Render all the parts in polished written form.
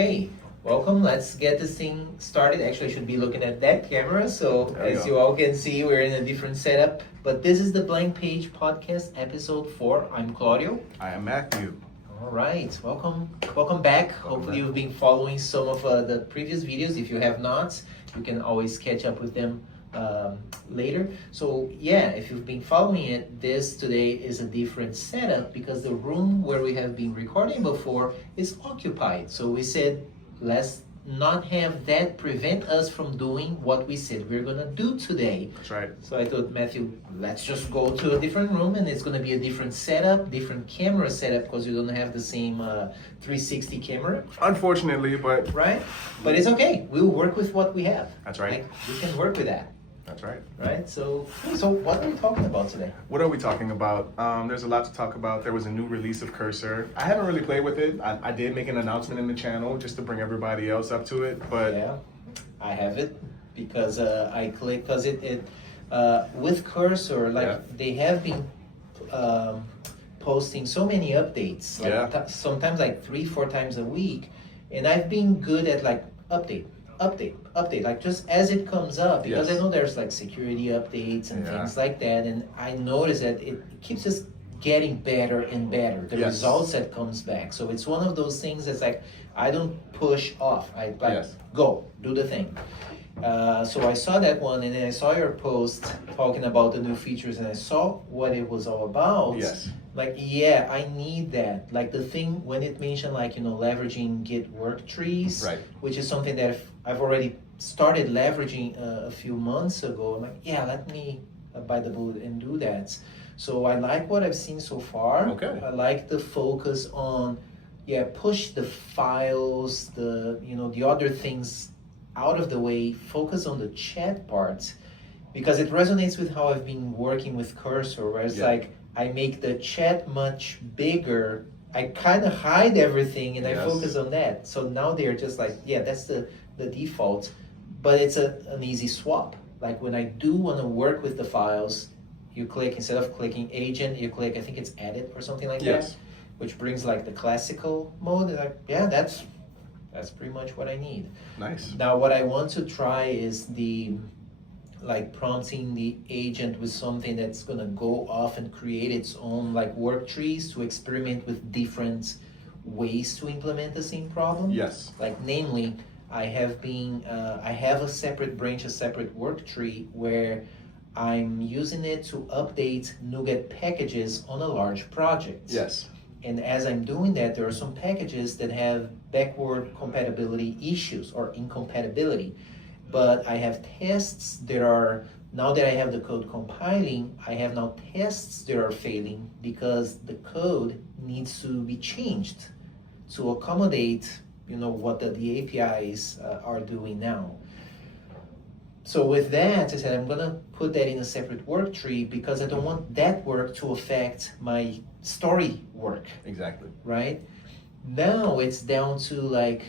Hey, welcome. Let's get this thing started. Actually, I should be looking at that camera. So, as you all can see, we're in a different setup. But this is the Blank Page Podcast, episode 4. I'm Claudio. I am Matthew. All right, welcome back. Hopefully, you've been following some of the previous videos. If you have not, you can always catch up with them later. So yeah, if you've been following it, this today is a different setup because the room where we have been recording before is occupied. So we said, let's not have that prevent us from doing what we said we're gonna do today. That's right. So I thought, Matthew, let's just go to a different room, and it's gonna be a different setup, different camera setup, because you don't have the same 360 camera. Unfortunately, but right? But it's okay. We'll work with what we have. That's right. Like, we can work with that. That's right. Right? So what are we talking about today? What are we talking about? There's a lot to talk about. There was a new release of Cursor. I haven't really played with it. I did make an announcement in the channel just to bring everybody else up to it. But yeah, I have it because I click because it with Cursor, like they have been posting so many updates. Like sometimes like 3-4 times a week, and I've been good at like update, like just as it comes up, because I know there's like security updates and things like that, and I notice that it keeps just getting better and better, the results that comes back. So it's one of those things that's like, I don't push off, I like go, do the thing. So I saw that one, and then I saw your post talking about the new features, and I saw what it was all about. Like, yeah, I need that. Like the thing when it mentioned, like, you know, leveraging Git work trees, which is something that I've already started leveraging a few months ago. I'm like, yeah, let me bite the bullet and do that. So I like what I've seen so far. I like the focus on, push the files, the other things out of the way, focus on the chat part, because it resonates with how I've been working with Cursor, where it's like, I make the chat much bigger, I kind of hide everything, and I focus on that. So now they're just like, that's the default, but it's an easy swap. Like when I do want to work with the files, you click, instead of clicking agent, you click, I think it's edit or something like that, which brings like the classical mode. Like, that's pretty much what I need. Nice. Now what I want to try is like prompting the agent with something that's gonna go off and create its own like work trees to experiment with different ways to implement the same problem. Like namely, I have a separate branch, a separate work tree where I'm using it to update NuGet packages on a large project. And as I'm doing that, there are some packages that have backward compatibility issues or incompatibility. But I have tests that are, now that I have the code compiling, I have now tests that are failing because the code needs to be changed to accommodate, what the APIs are doing now. So with that, I said I'm gonna put that in a separate work tree because I don't want that work to affect my story work. Right? Now it's down to like,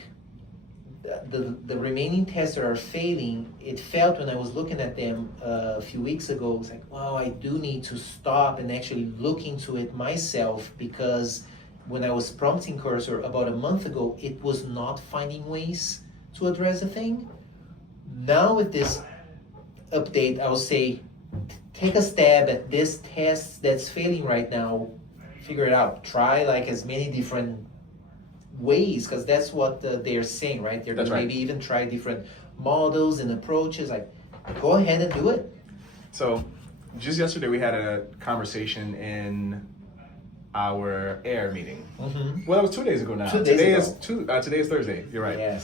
the remaining tests that are failing. It felt when I was looking at them a few weeks ago, it was like, wow, I do need to stop and actually look into it myself, because when I was prompting Cursor about a month ago, it was not finding ways to address the thing. Now with this update, I will say, take a stab at this test that's failing right now, figure it out, try like as many different ways, because that's what they're saying, right? They're gonna maybe even try different models and approaches. Like, go ahead and do it. So just yesterday we had a conversation in our air meeting. Well, it was 2 days ago now. Today is Thursday. You're right.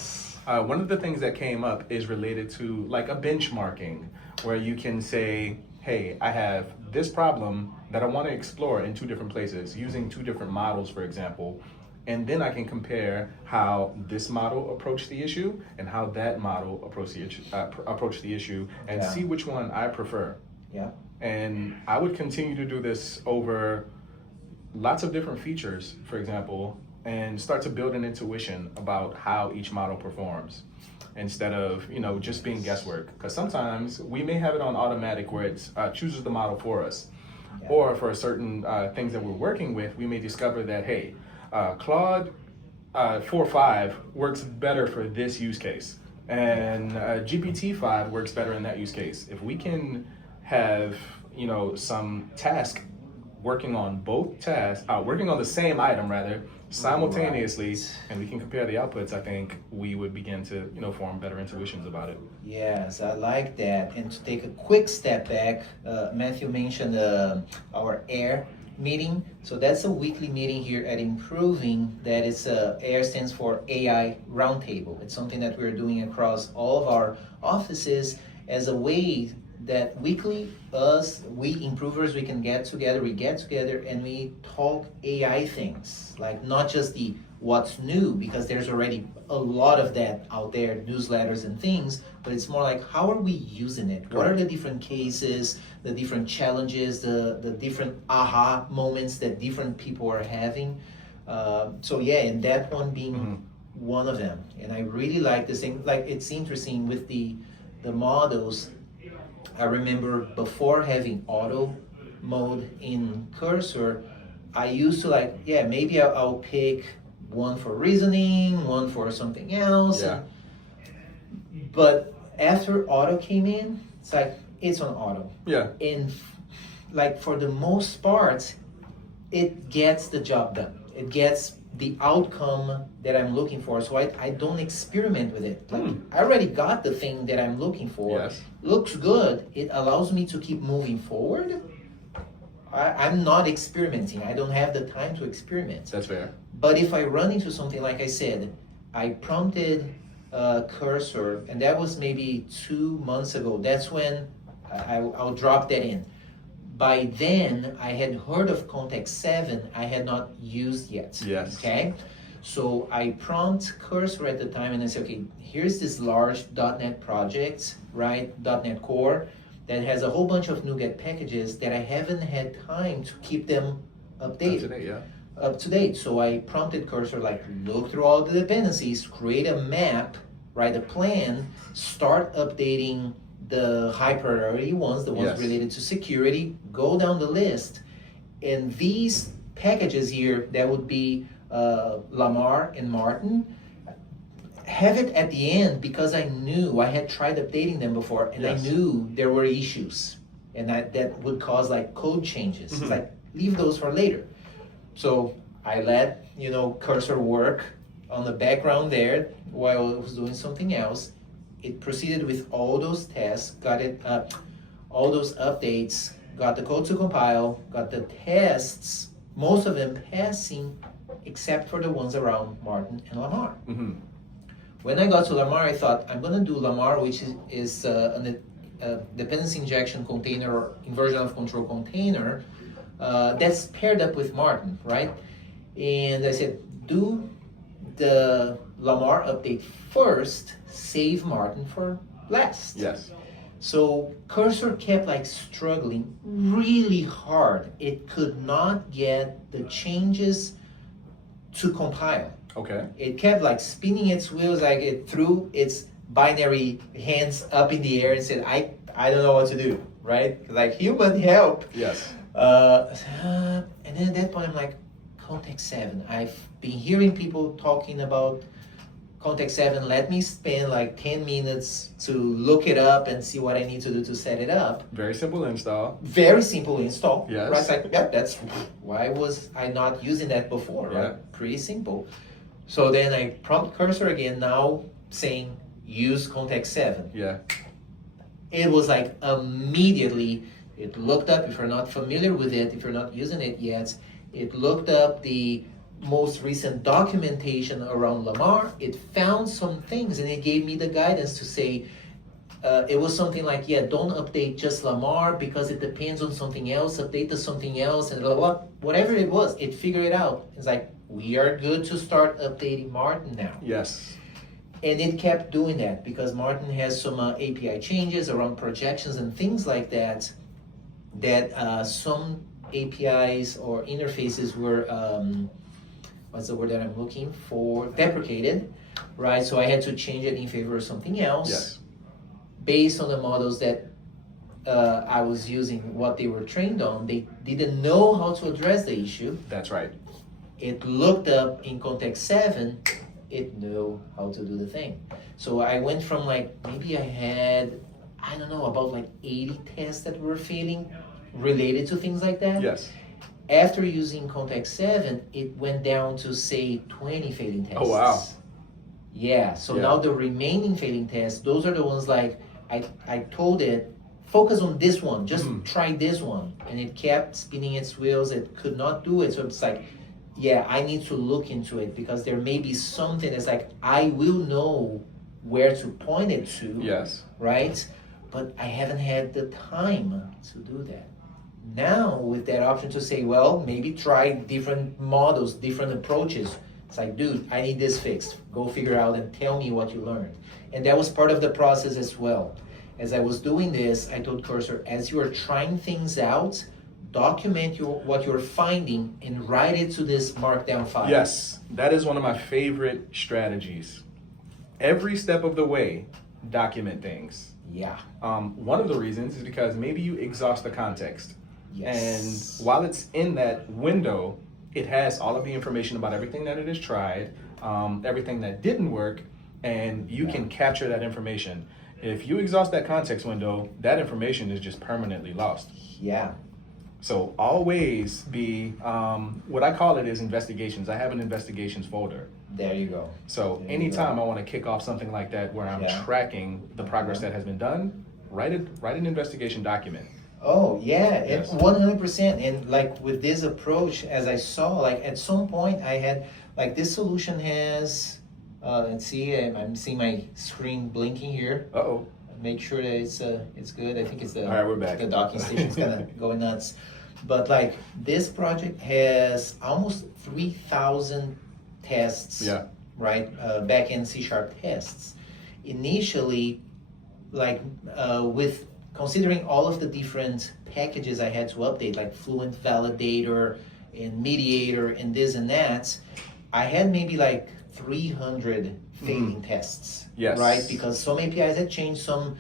One of the things that came up is related to like a benchmarking, where you can say, hey, I have this problem that I want to explore in 2 different places using 2 different models, for example. And then I can compare how this model approached the issue and how that model approached the issue, and see which one I prefer. And I would continue to do this over lots of different features, for example, and start to build an intuition about how each model performs, instead of just being guesswork. Because sometimes we may have it on automatic where it chooses the model for us, or for certain things that we're working with, we may discover that, hey, Claude 4.5 works better for this use case, and GPT-5 works better in that use case. If we can have, some task working on both tasks, working on the same item rather, simultaneously, right, and we can compare the outputs, I think we would begin to, form better intuitions about it. Yes, I like that. And to take a quick step back, Matthew mentioned our AIR meeting. So that's a weekly meeting here at Improving. That is AIR stands for AI Roundtable. It's something that we're doing across all of our offices as a way that weekly we improvers, we get together and we talk AI things, like not just the what's new, because there's already a lot of that out there, newsletters and things, but it's more like how are we using it? What are the different cases, the different challenges, the different aha moments that different people are having? So yeah, and that one being one of them. And I really like this thing. Like, it's interesting with the models. I remember before having auto mode in Cursor, I used to maybe I'll pick one for reasoning, one for something else. Yeah. But after auto came in, it's on auto. Yeah. And for the most part, it gets the job done. It gets the outcome that I'm looking for. So I don't experiment with it. I already got the thing that I'm looking for. Yes. Looks good. It allows me to keep moving forward. I'm not experimenting. I don't have the time to experiment. That's fair. But if I run into something, like I said, I prompted Cursor, and that was maybe 2 months ago. That's when I'll drop that in. By then, I had heard of Context 7. I had not used yet. Yes. Okay? So I prompt Cursor at the time, and I say, okay, here's this large .NET project, right? .NET Core, that has a whole bunch of NuGet packages that I haven't had time to keep them updated. Up to date, yeah. Up to date. So I prompted Cursor, look through all the dependencies, create a map, write a plan, start updating the high priority ones, the ones related to security, go down the list. And these packages here, that would be Lamar and Martin, have it at the end because I knew I had tried updating them before, and I knew there were issues, and that would cause code changes. It's leave those for later. So I let Cursor work on the background there while I was doing something else. It proceeded with all those tests, got it, all those updates, got the code to compile, got the tests, most of them passing, except for the ones around Martin and Lamar. When I got to Lamar, I thought, I'm going to do Lamar, which is a dependency injection container or inversion of control container that's paired up with Martin, right? And I said, do the Lamar update first, save Martin for last. Yes. So Cursor kept struggling really hard. It could not get the changes to compile. Okay. It kept spinning its wheels, it threw its binary hands up in the air and said, I don't know what to do, right? Human help. Yes. And then at that point I'm like, Context 7. I've been hearing people talking about Context 7. Let me spend 10 minutes to look it up and see what I need to do to set it up. Very simple install. Very simple install. Yes. Right? That's why was I not using that before? Yeah. Right? Pretty simple. So then I prompt Cursor again, now saying use Context 7. Yeah. It was immediately, it looked up, if you're not familiar with it, if you're not using it yet, it looked up the most recent documentation around Lamar. It found some things and it gave me the guidance to say, it was something don't update just Lamar because it depends on something else, update to something else, and whatever it was, it figured it out. It's we are good to start updating Martin now. Yes. And it kept doing that because Martin has some API changes around projections and things like that, that some APIs or interfaces were, what's the word that I'm looking for, deprecated, right? So I had to change it in favor of something else. Yes. Based on the models that I was using, what they were trained on. They didn't know how to address the issue. That's right. it looked up in context 7, it knew how to do the thing. So I went from like, maybe I had, I don't know, about like 80 tests that were failing related to things like that. Yes. After using context 7, it went down to say 20 failing tests. Oh, wow. Yeah, so now the remaining failing tests, those are the ones like, I told it, focus on this one, just try this one. And it kept spinning its wheels, it could not do it. So it's like, yeah, I need to look into it because there may be something that's like, I will know where to point it to. Yes. Right? But I haven't had the time to do that. Now, with that option to say, well, maybe try different models, different approaches. It's like, dude, I need this fixed. Go figure out and tell me what you learned. And that was part of the process as well. As I was doing this, I told Cursor, as you are trying things out, document what you're finding and write it to this markdown file. Yes, that is one of my favorite strategies. Every step of the way, document things. Yeah. One of the reasons is because maybe you exhaust the context. Yes. And while it's in that window, it has all of the information about everything that it has tried, everything that didn't work, and you can capture that information. If you exhaust that context window, that information is just permanently lost. Yeah. So always be, what I call it is investigations. I have an investigations folder. There you go. So anytime I want to kick off something like that where I'm tracking the progress that has been done, write an investigation document. Oh, yeah, yes. 100%. And like with this approach, as I saw, like at some point I had, like this solution has, let's see, I'm seeing my screen blinking here. Uh-oh. Make sure that it's good. I think it's all right, we're back. The docking station's kind of going nuts. But like this project has almost 3,000 tests, right? Backend C# tests. Initially, like with considering all of the different packages I had to update, like Fluent Validator and Mediator and this and that, I had maybe like 300 failing tests, right? Because some APIs had changed, some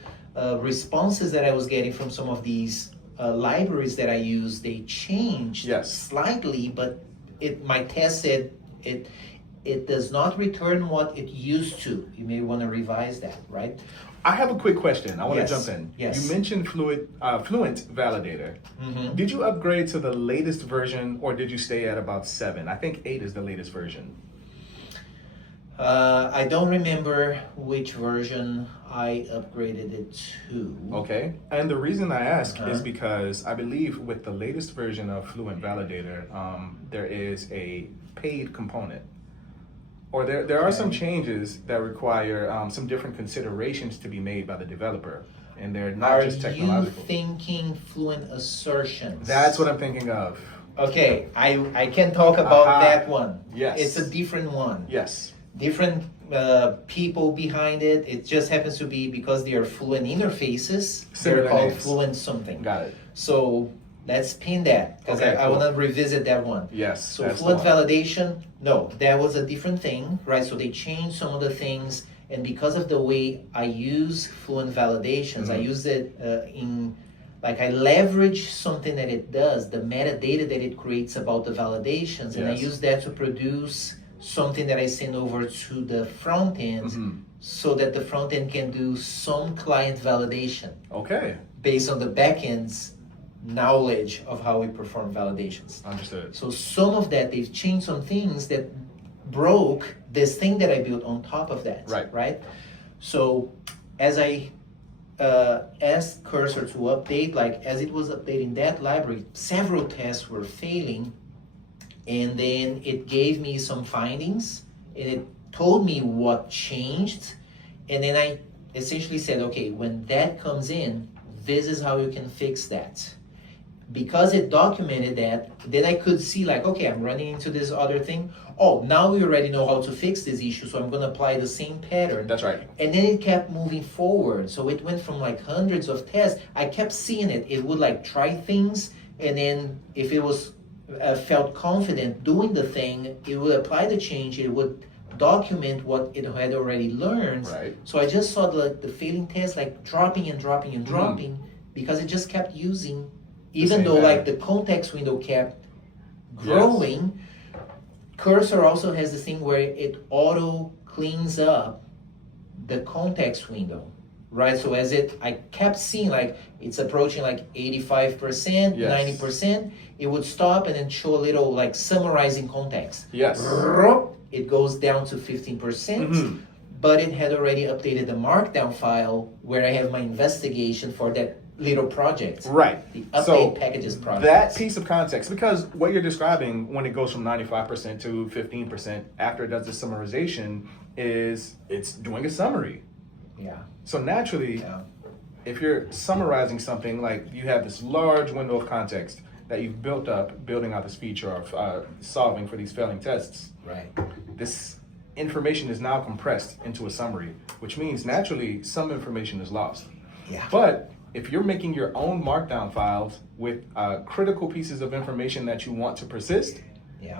responses that I was getting from some of these libraries that I use, they changed slightly, but my test said it does not return what it used to. You may want to revise that, right? I have a quick question. I want to jump in. Yes. You mentioned Fluent Validator. Did you upgrade to the latest version or did you stay at about 7? I think 8 is the latest version. I don't remember which version I upgraded it to. Okay, and the reason I ask is because I believe with the latest version of Fluent Validator, there is a paid component. Or there are some changes that require some different considerations to be made by the developer. And they're not just technological. Are you thinking Fluent assertions? That's what I'm thinking of. Okay, I can talk about that one. Yes. It's a different one. Yes. Different people behind it. It just happens to be because they are Fluent interfaces. They're called Fluent something. Got it. So let's pin that because I want to revisit that one. Yes. So Fluent validation, no, that was a different thing, right? So they changed some of the things, and because of the way I use Fluent validations, I use it I leverage something that it does, the metadata that it creates about the validations, and I use that to produce something that I send over to the front end so that the front end can do some client validation. Okay. Based on the back end's knowledge of how we perform validations. Understood. So some of that, they've changed some things that broke this thing that I built on top of that. Right? So as I asked Cursor to update, like as it was updating that library, several tests were failing. And then it gave me some findings and it told me what changed. And then I essentially said, okay, when that comes in, this is how you can fix that. Because it documented that, then I could see like, okay, I'm running into this other thing. Oh, now we already know how to fix this issue, so I'm gonna apply the same pattern. That's right. And then it kept moving forward. So it went from like hundreds of tests. I kept seeing it. It would like try things, and then if it was felt confident doing the thing, it would apply the change, it would document what it had already learned. Right. So I just saw the failing test like dropping and dropping and dropping because it just kept using, even though like the context window kept growing. Cursor also has this thing where it auto cleans up the context window, right? So I kept seeing like it's approaching like 85%, 90%, it would stop and then show a little like summarizing context. Yes. It goes down to 15%, but it had already updated the markdown file where I have my investigation for that little project. Right. The update packages project. That piece of context, because what you're describing when it goes from 95% to 15% after it does the summarization is it's doing a summary. Yeah. So naturally, if you're summarizing something, like you have this large window of context that you've built up, building out this feature of solving for these failing tests. Right. This information is now compressed into a summary, which means naturally some information is lost. Yeah. But if you're making your own markdown files with critical pieces of information that you want to persist,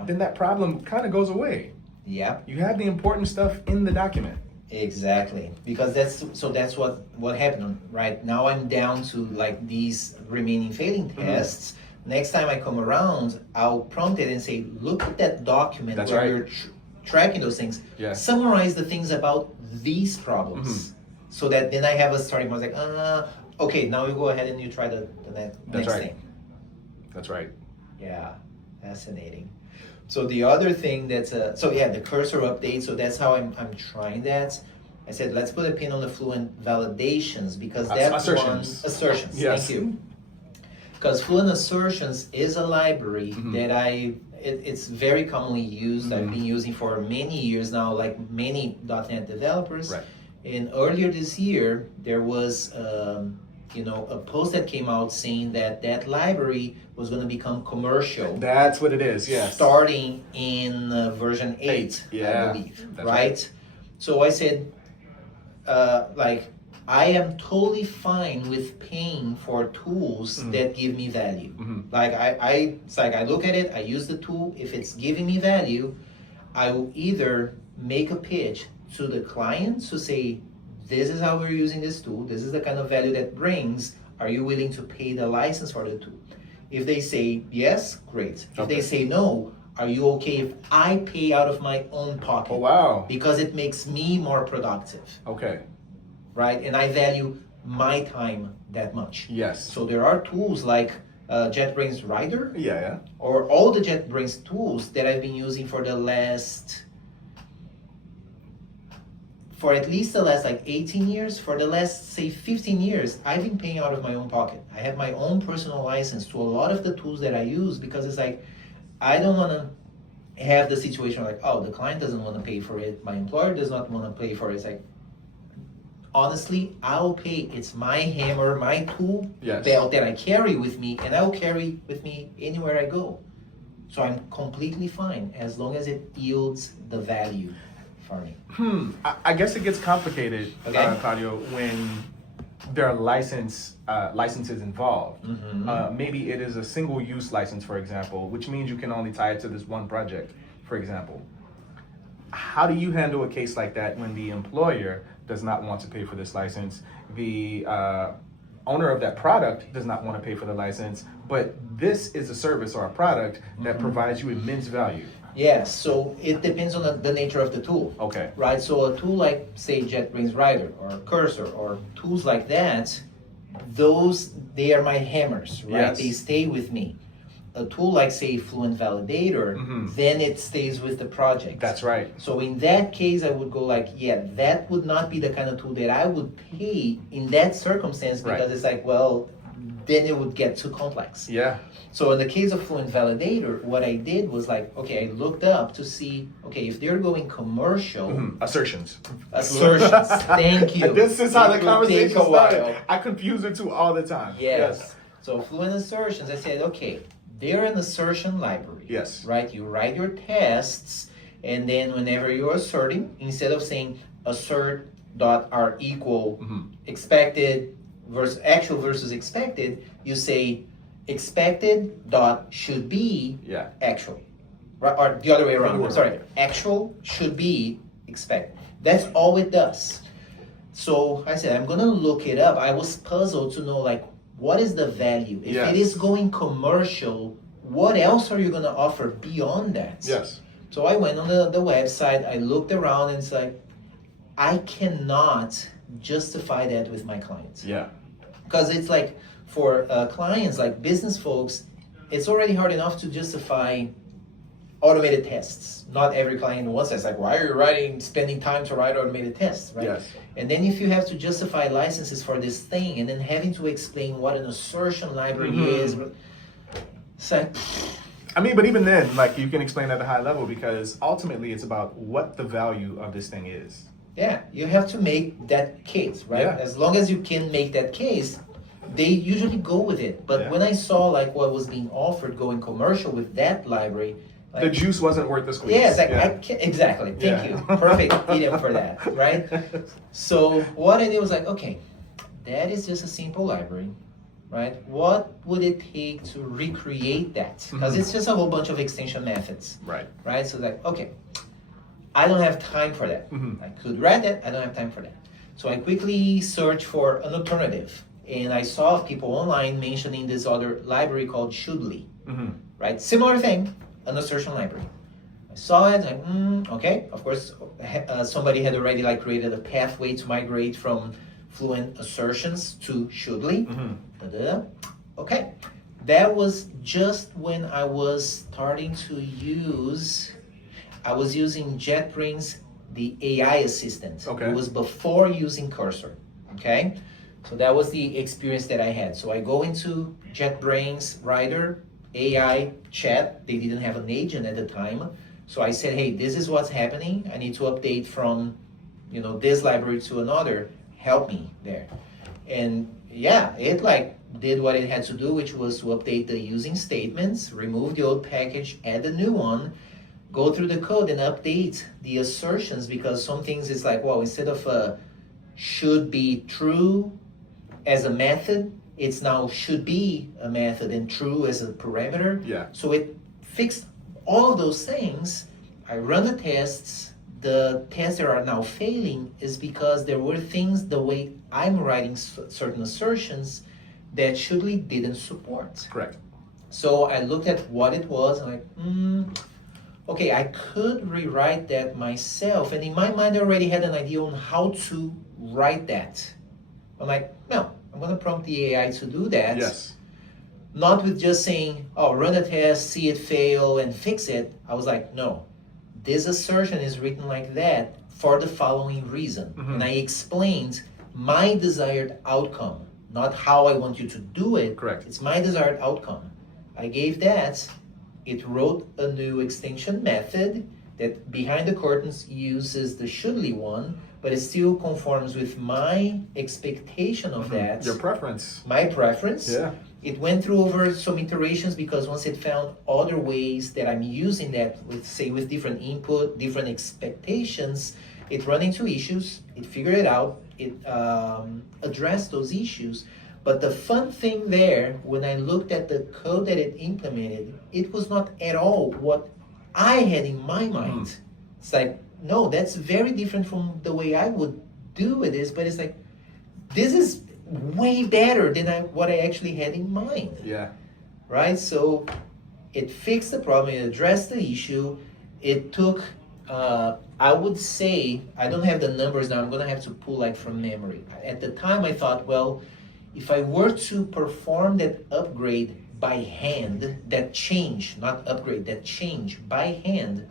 then that problem kind of goes away. Yeah. You have the important stuff in the document. Exactly, because that's what happened. Right now, I'm down to like these remaining failing tests. Next time I come around, I'll prompt it and say, look at that document where you're tracking those things. Summarize the things about these problems, so that then I have a starting point like, okay, now you go ahead and you try the next thing. That's right. Yeah, fascinating. So the other thing that's the cursor update. So that's how I'm trying that. I said let's put a pin on the Fluent validations because that assertions. Yes. Thank you. Because Fluent assertions is a library that it's very commonly used. I've been using for many years now, like many .NET developers. Right. And earlier this year there was a post that came out saying that library was going to become commercial. That's what it is, yes. Starting in version 8, I believe, right? So I said, I am totally fine with paying for tools that give me value. Like it's like I look at it, I use the tool. If it's giving me value, I will either make a pitch to the client to say, this is how we're using this tool. This is the kind of value that brings. Are you willing to pay the license for the tool? If they say yes, great. If they say no, are you okay if I pay out of my own pocket? Oh, wow. Because it makes me more productive. Okay. Right? And I value my time that much. Yes. So there are tools like JetBrains Rider. Yeah. Or all the JetBrains tools that I've been using for at least the last like 18 years, for the last say 15 years, I've been paying out of my own pocket. I have my own personal license to a lot of the tools that I use because it's like, I don't want to have the situation like, oh, the client doesn't want to pay for it, my employer does not want to pay for it. It's like, honestly, I'll pay. It's my hammer, my tool belt that I carry with me, and I'll carry with me anywhere I go. So I'm completely fine as long as it yields the value. I guess it gets complicated, Claudio, when there are licenses involved. Maybe it is a single-use license, for example, which means you can only tie it to this one project, for example. How do you handle a case like that when the employer does not want to pay for this license, the owner of that product does not want to pay for the license, but this is a service or a product that provides you immense value? Yes, so it depends on the nature of the tool. Okay. Right, so a tool like, say, JetBrains Rider or Cursor or tools like that, they are my hammers, right? Yes. They stay with me. A tool like, say, Fluent Validator, then it stays with the project. That's right. So in that case, I would go like, that would not be the kind of tool that I would pay in that circumstance because it's like, well, then it would get too complex. Yeah. So in the case of Fluent Validator, what I did was like, okay, I looked up to see, okay, if they're going commercial. Assertions. Thank you. This is how the conversation started. I confuse the two all the time. Yes. So Fluent assertions, I said, okay, they're an assertion library. Yes. Right? You write your tests, and then whenever you're asserting, instead of saying assert.are equal expected versus actual versus expected, you say expected dot should be actual, right? Or the other way around. Sorry, actual should be expected. That's all it does. So I said I'm gonna look it up. I was puzzled to know like what is the value. If it is going commercial, what else are you gonna offer beyond that? Yes. So I went on the website, I looked around, and it's like, I cannot justify that with my clients. Yeah. Because it's like, for clients, like business folks, it's already hard enough to justify automated tests. Not every client wants that. It's like, why are you spending time to write automated tests, right? Yes. And then if you have to justify licenses for this thing, and then having to explain what an assertion library is, it's like... I mean, but even then, like, you can explain at a high level, because ultimately it's about what the value of this thing is. Yeah, you have to make that case, right? Yeah. As long as you can make that case, they usually go with it. But when I saw like what was being offered going commercial with that library, like, the juice wasn't worth the squeeze. Yeah, it's like, exactly. Thank you. Perfect idiom for that, right? So what I did was like, okay, that is just a simple library, right? What would it take to recreate that? Because it's just a whole bunch of extension methods, right? So like, okay, I don't have time for that. I could write that, I don't have time for that. So I quickly searched for an alternative, and I saw people online mentioning this other library called Shoodly, right? Similar thing, an assertion library. I saw it, like, okay, of course, somebody had already like created a pathway to migrate from Fluent assertions to Shoodly. Okay, that was just when I was starting to use, I was using JetBrains, the AI assistant. It was before using Cursor, okay? So that was the experience that I had. So I go into JetBrains Rider, AI chat. They didn't have an agent at the time. So I said, hey, this is what's happening. I need to update from, this library to another. Help me there. And yeah, it like did what it had to do, which was to update the using statements, remove the old package, add the new one, go through the code and update the assertions, because some things is like, well, instead of should be true as a method, it's now should be a method and true as a parameter. Yeah. So it fixed all of those things. I run the tests. The tests that are now failing is because there were things, the way I'm writing certain assertions, that Shoodly didn't support. Correct. So I looked at what it was and like, okay, I could rewrite that myself. And in my mind, I already had an idea on how to write that. I'm like, no, I'm going to prompt the AI to do that. Yes. Not with just saying, oh, run a test, see it fail, and fix it. I was like, no, this assertion is written like that for the following reason. And I explained my desired outcome, not how I want you to do it. Correct. It's my desired outcome. I gave that. It wrote a new extension method that behind the curtains uses the Shoodly one, but it still conforms with my expectation of that. Your preference. My preference. Yeah. It went through over some iterations, because once it found other ways that I'm using that with, say, with different input, different expectations, it ran into issues, it figured it out, it addressed those issues. But the fun thing there, when I looked at the code that it implemented, it was not at all what I had in my mind. It's like, no, that's very different from the way I would do it, but it's like, this is way better than what I actually had in mind. Yeah. Right? So it fixed the problem, it addressed the issue. It took, I would say, I don't have the numbers now, I'm gonna have to pull like from memory. At the time I thought, well, if I were to perform that upgrade by hand, that change, not upgrade, that change by hand,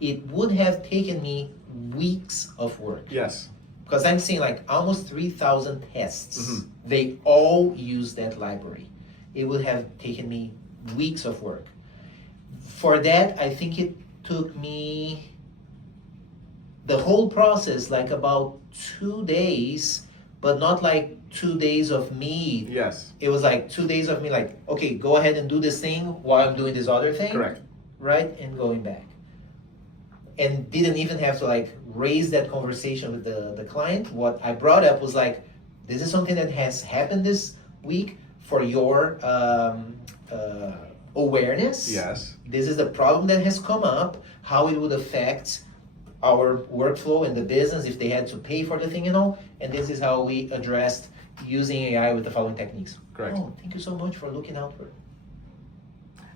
it would have taken me weeks of work. Yes. Because I'm seeing like almost 3,000 tests. They all use that library. It would have taken me weeks of work. For that, I think it took me the whole process like about 2 days, but not like 2 days of me. Yes. It was like 2 days of me like, okay, go ahead and do this thing while I'm doing this other thing. Correct. Right? And going back. And didn't even have to like raise that conversation with the client. What I brought up was like, this is something that has happened this week for your awareness. Yes. This is the problem that has come up, how it would affect our workflow in the business if they had to pay for the thing and all. And this is how we addressed using AI with the following techniques. Correct. Oh, thank you so much for looking out for it.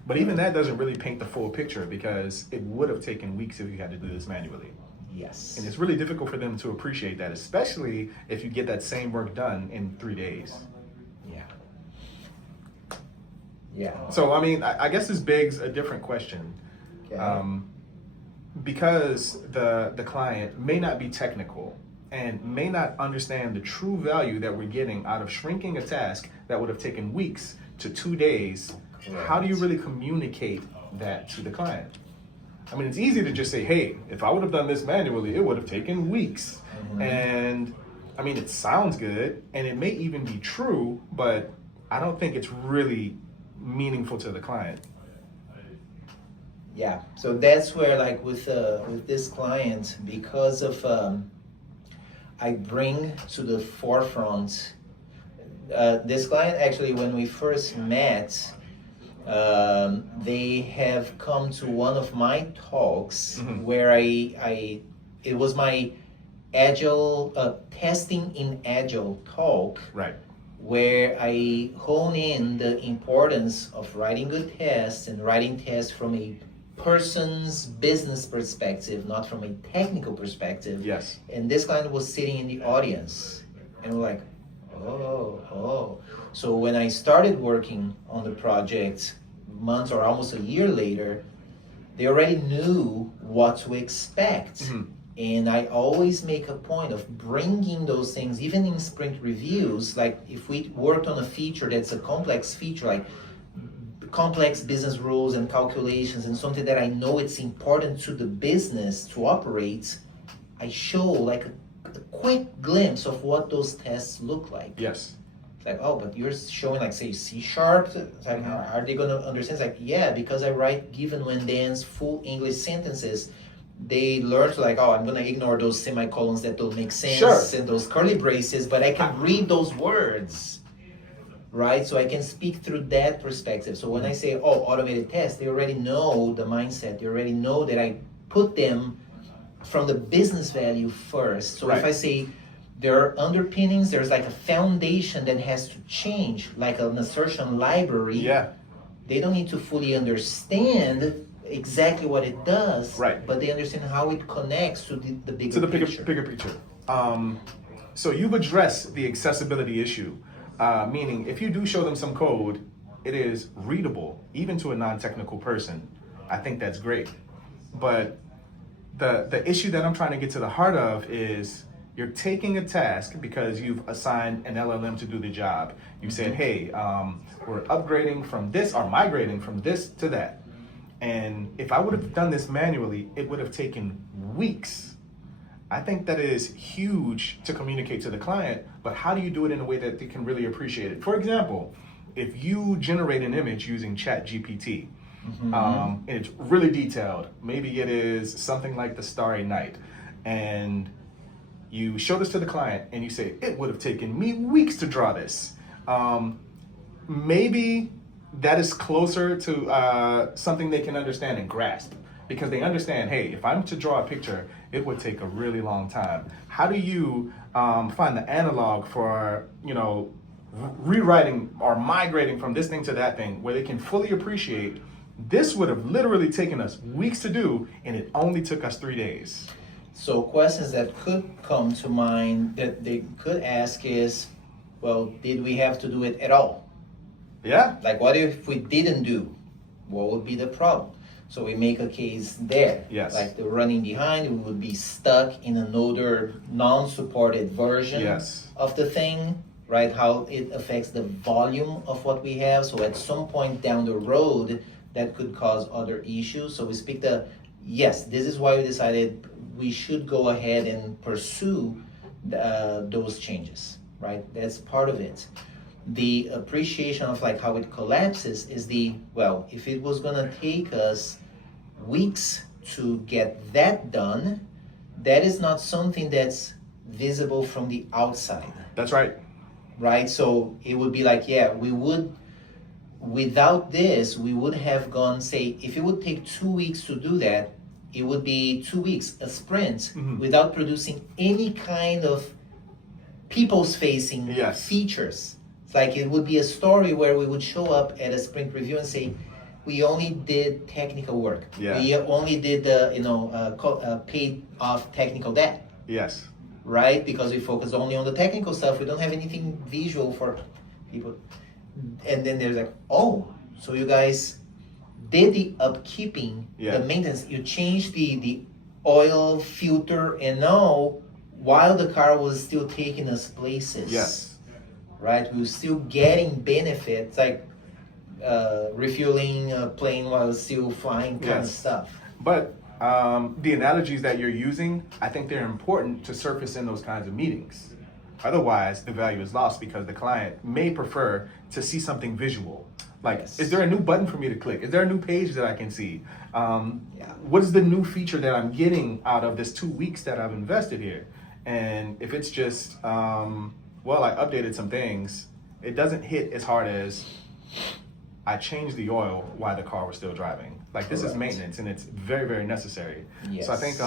But even that doesn't really paint the full picture because it would have taken weeks if you had to do this manually. Yes. And it's really difficult for them to appreciate that, especially if you get that same work done in 3 days. Yeah. Yeah. So, I mean, I guess this begs a different question. Okay. Because the client may not be technical and may not understand the true value that we're getting out of shrinking a task that would have taken weeks to 2 days, correct. How do you really communicate that to the client? I mean, it's easy to just say, hey, if I would have done this manually, it would have taken weeks. Mm-hmm. And I mean, it sounds good and it may even be true, but I don't think it's really meaningful to the client. Yeah, so that's where, like with this client, because of I bring to the forefront this client. Actually, when we first met, they have come to one of my talks. Mm-hmm. Where it was my agile testing in agile talk, right? Where I hone in the importance of writing good tests and writing tests from a person's business perspective, not from a technical perspective. Yes. And this client was sitting in the audience, and we're like, oh. So when I started working on the project months or almost a year later, they already knew what to expect. Mm-hmm. And I always make a point of bringing those things, even in sprint reviews. Like if we worked on a feature that's a complex feature, like complex business rules and calculations, and something that I know it's important to the business to operate, I show like a quick glimpse of what those tests look like. Yes. It's like, oh, but you're showing like, say, C#. It's like, are they going to understand? It's like, yeah, because I write given, when, thens, full English sentences. They learn to like, oh, I'm going to ignore those semicolons that don't make sense, sure. And those curly braces, but I can read those words. Right? So I can speak through that perspective. So when I say, oh, automated tests, they already know the mindset. They already know that I put them from the business value first. So right. If I say there are underpinnings, there's like a foundation that has to change, like an assertion library. Yeah. They don't need to fully understand exactly what it does, right? But they understand how it connects to the bigger picture. Bigger picture. So you've addressed the accessibility issue. Meaning, if you do show them some code, it is readable, even to a non-technical person. I think that's great. But the issue that I'm trying to get to the heart of is you're taking a task because you've assigned an LLM to do the job. You said, hey, we're upgrading from this or migrating from this to that. And if I would have done this manually, it would have taken weeks. I think that is huge to communicate to the client, but how do you do it in a way that they can really appreciate it? For example, if you generate an image using ChatGPT, mm-hmm. And it's really detailed, maybe it is something like the Starry Night, and you show this to the client and you say, it would have taken me weeks to draw this. Maybe that is closer to something they can understand and grasp. Because they understand, hey, if I'm to draw a picture, it would take a really long time. How do you find the analog for, rewriting or migrating from this thing to that thing, where they can fully appreciate this would have literally taken us weeks to do, and it only took us 3 days? So questions that could come to mind that they could ask is, well, did we have to do it at all? Yeah. Like, what if we didn't do? What would be the problem? So we make a case there. Yes. Like the running behind, we would be stuck in another non-supported version yes. of the thing, right? How it affects the volume of what we have. So at some point down the road, that could cause other issues. So we speak yes, this is why we decided we should go ahead and pursue those changes, right? That's part of it. The appreciation of like how it collapses is if it was gonna take us weeks to get that done, that is not something that's visible from the outside. That's right. Right? So it would be like, without this, we would have gone, say, if it would take 2 weeks to do that, it would be 2 weeks, a sprint, mm-hmm. without producing any kind of people's facing yes. features. Like it would be a story where we would show up at a sprint review and say, we only did technical work. Yeah. We only did the paid off technical debt. Yes. Right? Because we focus only on the technical stuff. We don't have anything visual for people. And then there's like, oh, so you guys did the upkeeping, the maintenance. You changed the oil filter, and now while the car was still taking us places. Yes. Right? We were still getting benefits like refueling a plane while still flying kind of stuff. But the analogies that you're using, I think they're important to surface in those kinds of meetings. Otherwise, the value is lost because the client may prefer to see something visual. Like, is there a new button for me to click? Is there a new page that I can see? What is the new feature that I'm getting out of this 2 weeks that I've invested here? And if it's just, well, I updated some things, it doesn't hit as hard as I changed the oil while the car was still driving. Like, this is maintenance, and it's very, very necessary. Yes. So I think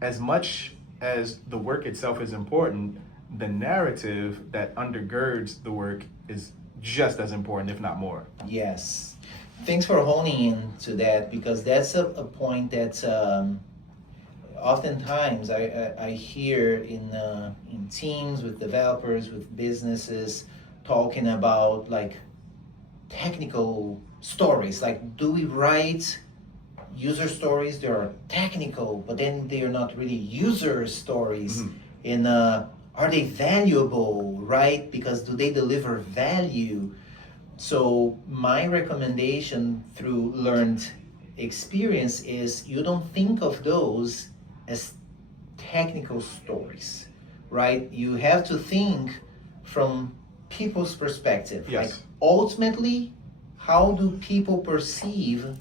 as much as the work itself is important, the narrative that undergirds the work is just as important, if not more. Yes. Thanks for honing in to that, because that's a point that oftentimes I hear in teams with developers, with businesses, talking about like technical stories. Like, do we write user stories? They are technical, but then they are not really user stories. And are they valuable, right? Because do they deliver value? So my recommendation through learned experience is you don't think of those as technical stories, right? You have to think from people's perspective. Yes. Like, ultimately, how do people perceive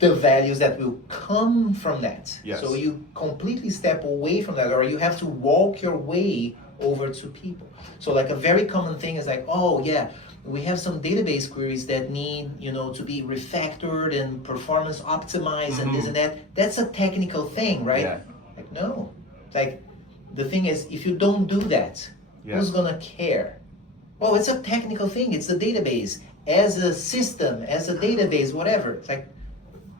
the values that will come from that? Yes. So you completely step away from that, or you have to walk your way over to people. So like a very common thing is like, oh yeah, we have some database queries that need, to be refactored and performance optimized and this and that. That's a technical thing, right? Yeah. Like, no. Like, the thing is, if you don't do that, who's gonna care? Oh, it's a technical thing. It's the database. As a system, as a database, whatever. It's like,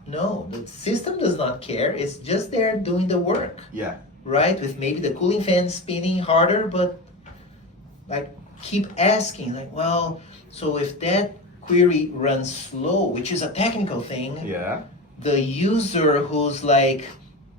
no, the system does not care. It's just there doing the work. Yeah. Right? With maybe the cooling fan spinning harder, but like, keep asking, like, well, so if that query runs slow, which is a technical thing, the user who's like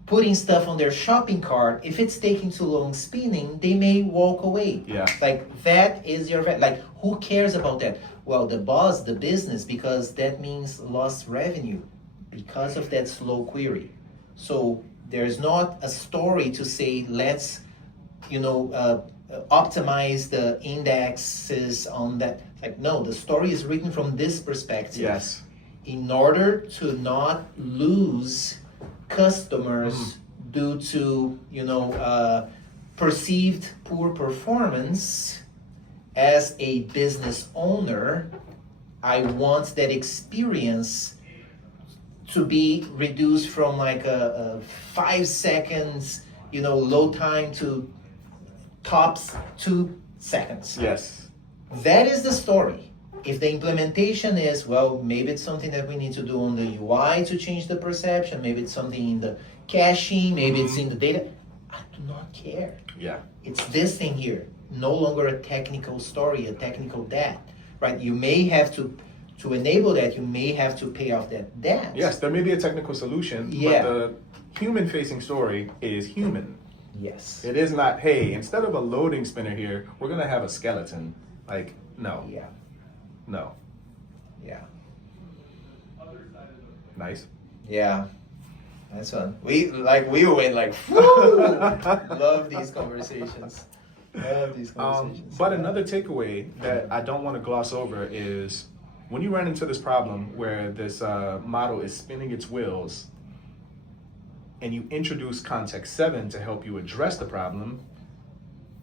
putting stuff on their shopping cart, if it's taking too long spinning, they may walk away. Yeah. Like, that is your, like, who cares about that? Well, the boss, the business, because that means lost revenue because of that slow query. So there's not a story to say, let's, optimize the indexes on that. Like, no, the story is written from this perspective. Yes. In order to not lose customers due to, perceived poor performance, as a business owner, I want that experience to be reduced from like a 5 seconds, load time to tops 2 seconds. Yes. That is the story. If the implementation is, well, maybe it's something that we need to do on the UI to change the perception, maybe it's something in the caching, maybe it's in the data, I do not care. Yeah. It's this thing here, no longer a technical story, a technical debt, right? You may have to enable that, you may have to pay off that debt. Yes, there may be a technical solution, but the human-facing story is human. Yes. It is not, hey, instead of a loading spinner here, we're going to have a skeleton. Like, no. Yeah. No. Yeah. Nice. Yeah. That's fun. We went like, whoo! Love these conversations. But another takeaway that I don't want to gloss over is when you run into this problem where this model is spinning its wheels and you introduce context 7 to help you address the problem,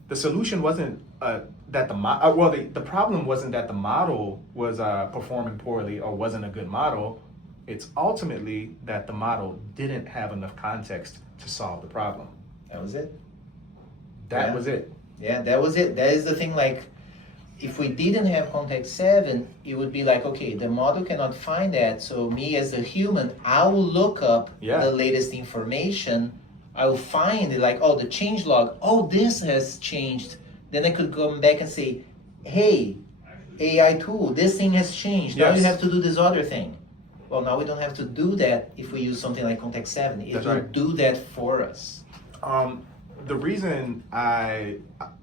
the solution wasn't that the problem wasn't that the model was performing poorly or wasn't a good model. It's ultimately that the model didn't have enough context to solve the problem. That was it. That was it. Yeah, that was it. That is the thing, like, if we didn't have context 7, it would be like, okay, the model cannot find that, so me as a human, I will look up the latest information. I will find it, like, oh, the change log, oh, this has changed. Then I could come back and say, hey, AI tool, this thing has changed. Now you have to do this other thing. Well, now we don't have to do that if we use something like context 7. It will do that for us. The reason I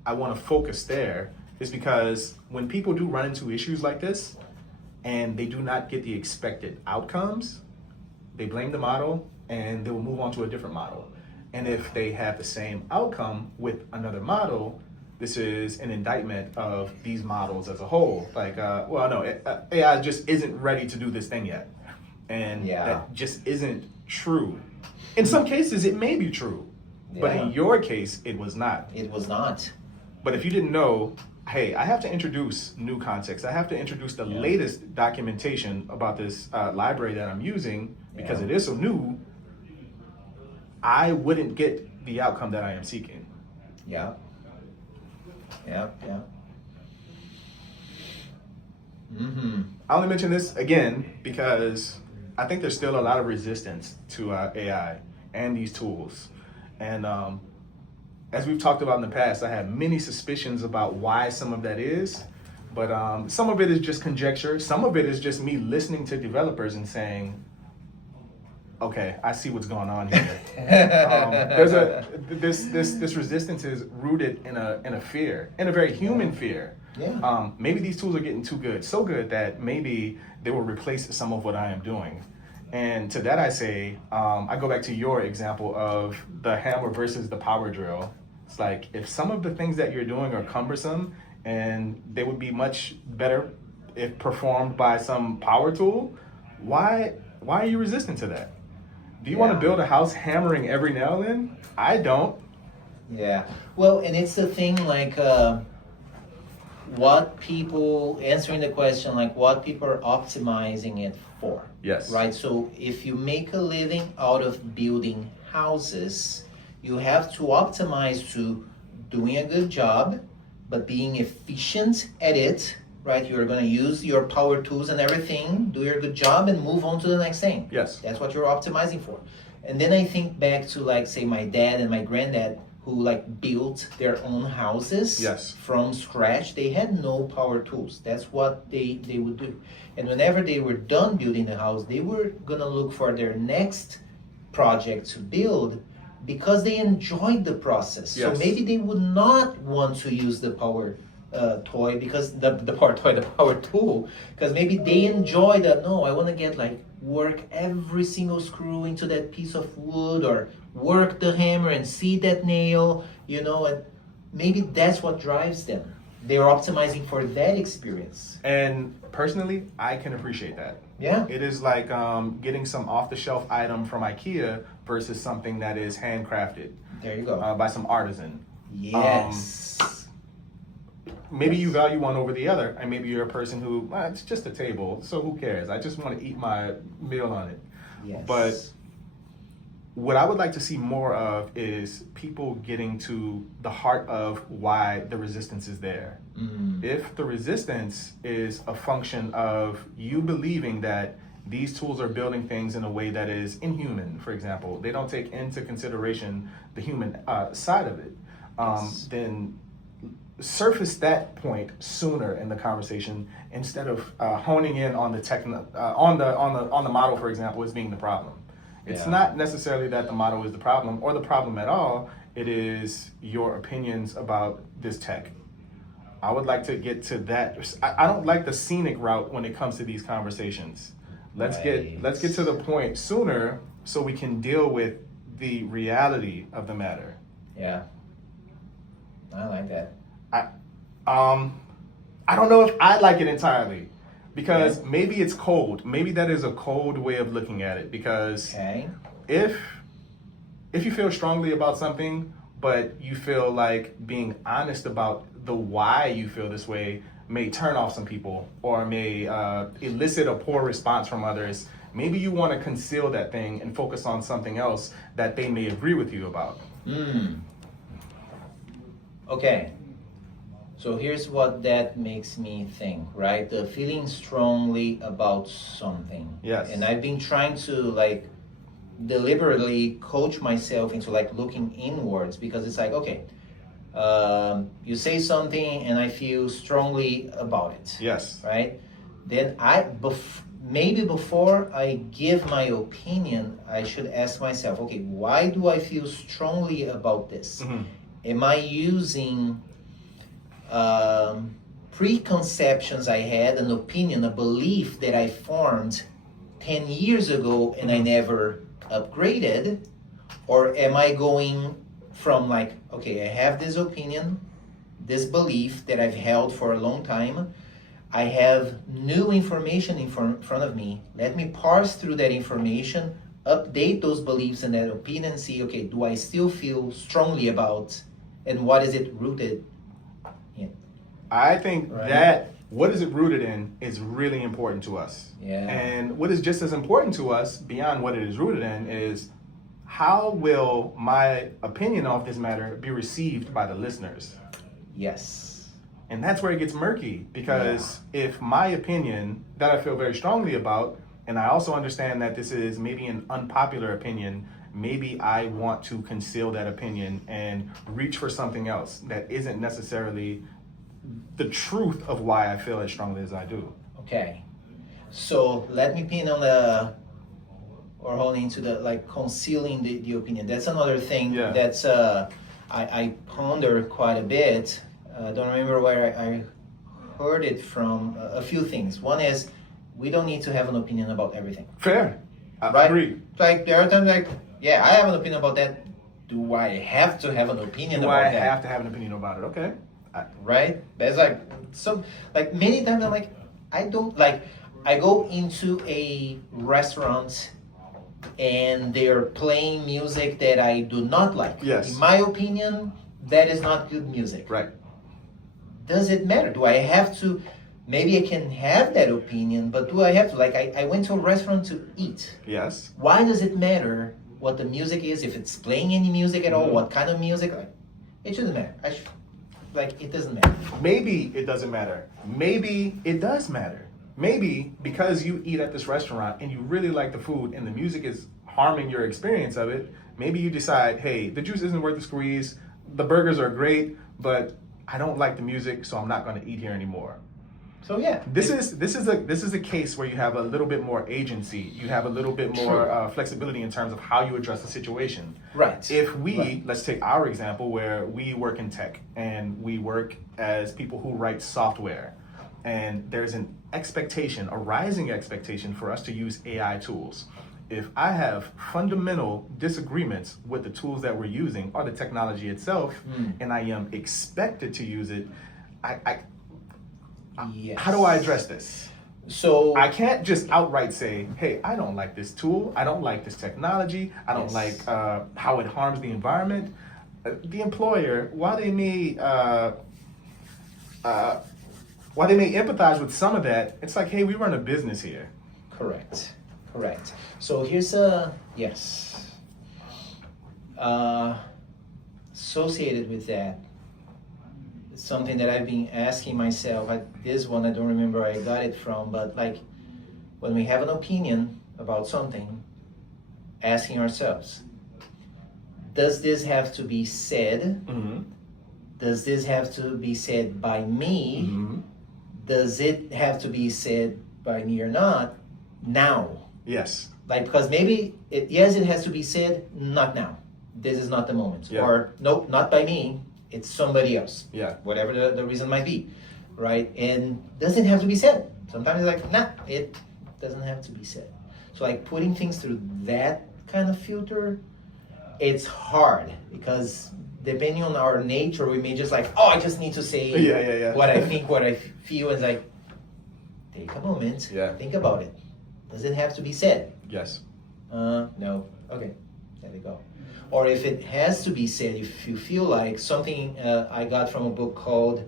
want to focus there is because when people do run into issues like this and they do not get the expected outcomes, they blame the model and they will move on to a different model. And if they have the same outcome with another model, this is an indictment of these models as a whole. Like, AI just isn't ready to do this thing yet. And that just isn't true. In some cases, it may be true. But in your case, it was not. It was not. But if you didn't know, hey, I have to introduce new context. I have to introduce the latest documentation about this library that I'm using because it is so new, I wouldn't get the outcome that I am seeking. Yeah. Mm-hmm. I only mention this again because I think there's still a lot of resistance to AI and these tools. And as we've talked about in the past, I have many suspicions about why some of that is, but some of it is just conjecture. Some of it is just me listening to developers and saying, okay, I see what's going on here. This resistance is rooted in a fear, in a very human fear. Yeah. Maybe these tools are getting too good, so good that maybe they will replace some of what I am doing. And to that I say, I go back to your example of the hammer versus the power drill. It's like, if some of the things that you're doing are cumbersome and they would be much better if performed by some power tool, why are you resistant to that? Do you want to build a house hammering every nail in? I don't. Yeah. Well, and it's the thing, like, what people, answering the question, like, what people are optimizing it for. Yes. Right? So if you make a living out of building houses, you have to optimize to doing a good job, but being efficient at it, right? You're going to use your power tools and everything, do your good job, and move on to the next thing. Yes. That's what you're optimizing for. And then I think back to, like, say, my dad and my granddad, who, like, built their own houses from scratch. They had no power tools. That's what they would do. And whenever they were done building the house, they were going to look for their next project to build because they enjoyed the process. Yes. So maybe they would not want to use the power toy because the power tool, because maybe they enjoy that. No, I want to get, like, work every single screw into that piece of wood, or work the hammer and see that nail, and maybe that's what drives them. They're optimizing for that experience. And personally, I can appreciate that. Yeah. It is like getting some off-the-shelf item from IKEA versus something that is handcrafted. There you go. By some artisan. Yes. Maybe you value one over the other, and maybe you're a person who, it's just a table, so who cares? I just want to eat my meal on it. Yes. But what I would like to see more of is people getting to the heart of why the resistance is there. Mm. If the resistance is a function of you believing that these tools are building things in a way that is inhuman, for example, they don't take into consideration the human side of it, then surface that point sooner in the conversation instead of honing in on the on the model, for example, as being the problem. It's not necessarily that the model is the problem or the problem at all. It is your opinions about this tech. I would like to get to that. I don't like the scenic route when it comes to these conversations. Let's get to the point sooner so we can deal with the reality of the matter. Yeah. I like that. I don't know if I like it entirely because maybe it's cold. Maybe that is a cold way of looking at it because if you feel strongly about something, but you feel like being honest about the why you feel this way may turn off some people or may elicit a poor response from others, maybe you want to conceal that thing and focus on something else that they may agree with you about. Okay. So here's what that makes me think, right? The feeling strongly about something. Yes. And I've been trying to like deliberately coach myself into like looking inwards, because it's like, okay, you say something and I feel strongly about it. Yes. Right? Then maybe before I give my opinion, I should ask myself, okay, why do I feel strongly about this? Mm-hmm. Am I using preconceptions I had, an opinion, a belief that I formed 10 years ago and I never upgraded? Or am I going from like, okay, I have this opinion, this belief that I've held for a long time, I have new information in front of me, let me parse through that information, update those beliefs and that opinion, and see, okay, do I still feel strongly about, and what is it rooted in? I think that what is it rooted in is really important to us. Yeah. And what is just as important to us beyond what it is rooted in is how will my opinion of this matter be received by the listeners? Yes. And that's where it gets murky, because if my opinion that I feel very strongly about, and I also understand that this is maybe an unpopular opinion, maybe I want to conceal that opinion and reach for something else that isn't necessarily the truth of why I feel as strongly as I do. Okay. So let me pin on the, or holding into the, like concealing the opinion. That's another thing that's, I ponder quite a bit. I don't remember where I heard it from. A few things. One is, we don't need to have an opinion about everything. Fair. I agree. Like there are times like, yeah, I have an opinion about that. Do I have to have an opinion about that? Do I have to have an opinion about it? Okay. Right? That's like, so, like many times I'm like, I don't, like, I go into a restaurant and they're playing music that I do not like. Yes. In my opinion, that is not good music. Right. Does it matter? Do I have to, maybe I can have that opinion, but do I have to, like, I went to a restaurant to eat. Yes. Why does it matter what the music is, if it's playing any music at all, what kind of music? Like, it shouldn't matter. Like, it doesn't matter. Maybe it doesn't matter. Maybe it does matter. Maybe because you eat at this restaurant and you really like the food and the music is harming your experience of it, maybe you decide, hey, the juice isn't worth the squeeze, the burgers are great, but I don't like the music, so I'm not going to eat here anymore. So yeah, this is a case where you have a little bit more agency. You have a little bit more flexibility in terms of how you address the situation. Right. If we let's take our example where we work in tech and we work as people who write software, and there's an expectation, a rising expectation for us to use AI tools. If I have fundamental disagreements with the tools that we're using or the technology itself, and I am expected to use it, how do I address this? So I can't just outright say, hey, I don't like this tool, I don't like this technology, I don't like how it harms the environment. The employer, while they may empathize with some of that, it's like, hey, we run a business here. Correct. So here's associated with that, something that I've been asking myself. This one I don't remember where I got it from, but like when we have an opinion about something, asking ourselves, does this have to be said? Does this have to be said by me? Does it have to be said by me or not? Now. Yes. Like, because maybe it has to be said, not now. This is not the moment. Yeah. Or nope, not by me. It's somebody else. Yeah. Whatever the reason might be, right? And doesn't have to be said. Sometimes it's like, nah, it doesn't have to be said. So like putting things through that kind of filter, it's hard because depending on our nature, we may just like, oh, I just need to say what I think, what I feel. It's like, take a moment, think about it. Does it have to be said? Yes. No. Okay, there we go. Or if it has to be said, if you feel like something I got from a book called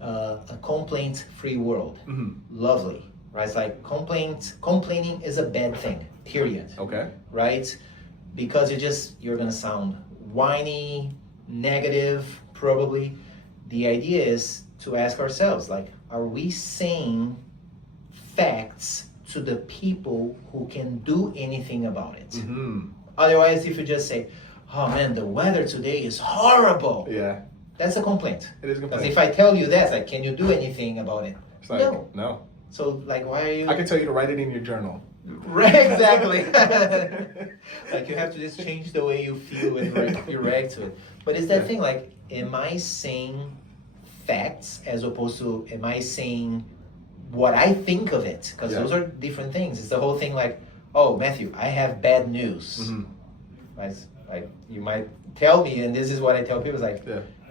A Complaint-Free World. Lovely, right? It's like complaining is a bad thing, period. Okay. Right? Because you're gonna sound whiny, negative, probably. the idea is to ask ourselves, like, are we saying facts to the people who can do anything about it? Mm-hmm. Otherwise, if you just say, oh man, the weather today is horrible. Yeah. That's a complaint. It is a complaint. Because if I tell you that, like, can you do anything about it? It's like, no. So, like, why are you... I can tell you to write it in your journal. Right, exactly. Like, you have to just change the way you feel and react to it. But it's that thing, like, am I saying facts as opposed to am I saying what I think of it? Because those are different things. It's the whole thing like, oh, Matthew, I have bad news. Mm-hmm. Like, you might tell me, and this is what I tell people, like,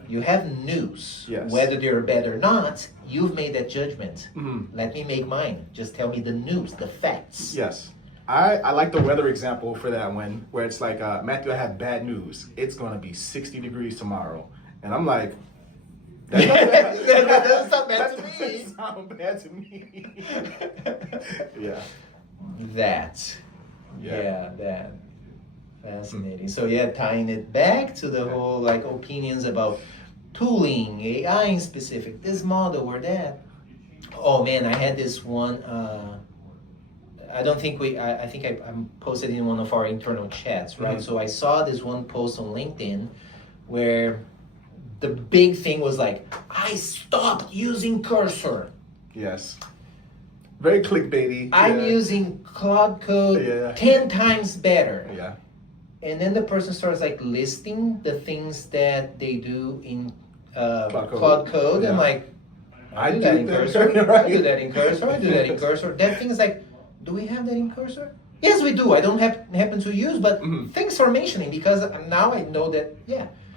you have news. Yes. Whether they're bad or not, you've made that judgment. Mm-hmm. Let me make mine. Just tell me the news, the facts. Yes. I like the weather example for that one, where it's like, Matthew, I have bad news. It's going to be 60 degrees tomorrow. And I'm like, that doesn't sound bad to me. That doesn't sound bad to me. Yeah. That. Fascinating. So tying it back to the whole like opinions about tooling, AI specific, this model or that. Oh man, I had this one. I think I posted in one of our internal chats, right? Mm-hmm. So I saw this one post on LinkedIn where the big thing was like, I stopped using cursor. Yes. Very clickbaity. I'm using Claude Code 10 times better. Yeah. And then the person starts like listing the things that they do in Claude Code. Yeah. I'm like, I do that in Cursor. Right. I do that in Cursor. I do that in Cursor. That thing is like, do we have that in Cursor? Yes, we do. I don't happen to use, but thanks for mentioning because now I know that,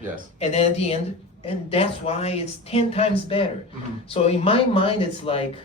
Yes. And then at the end, and that's why it's 10 times better. Mm-hmm. So in my mind, it's like,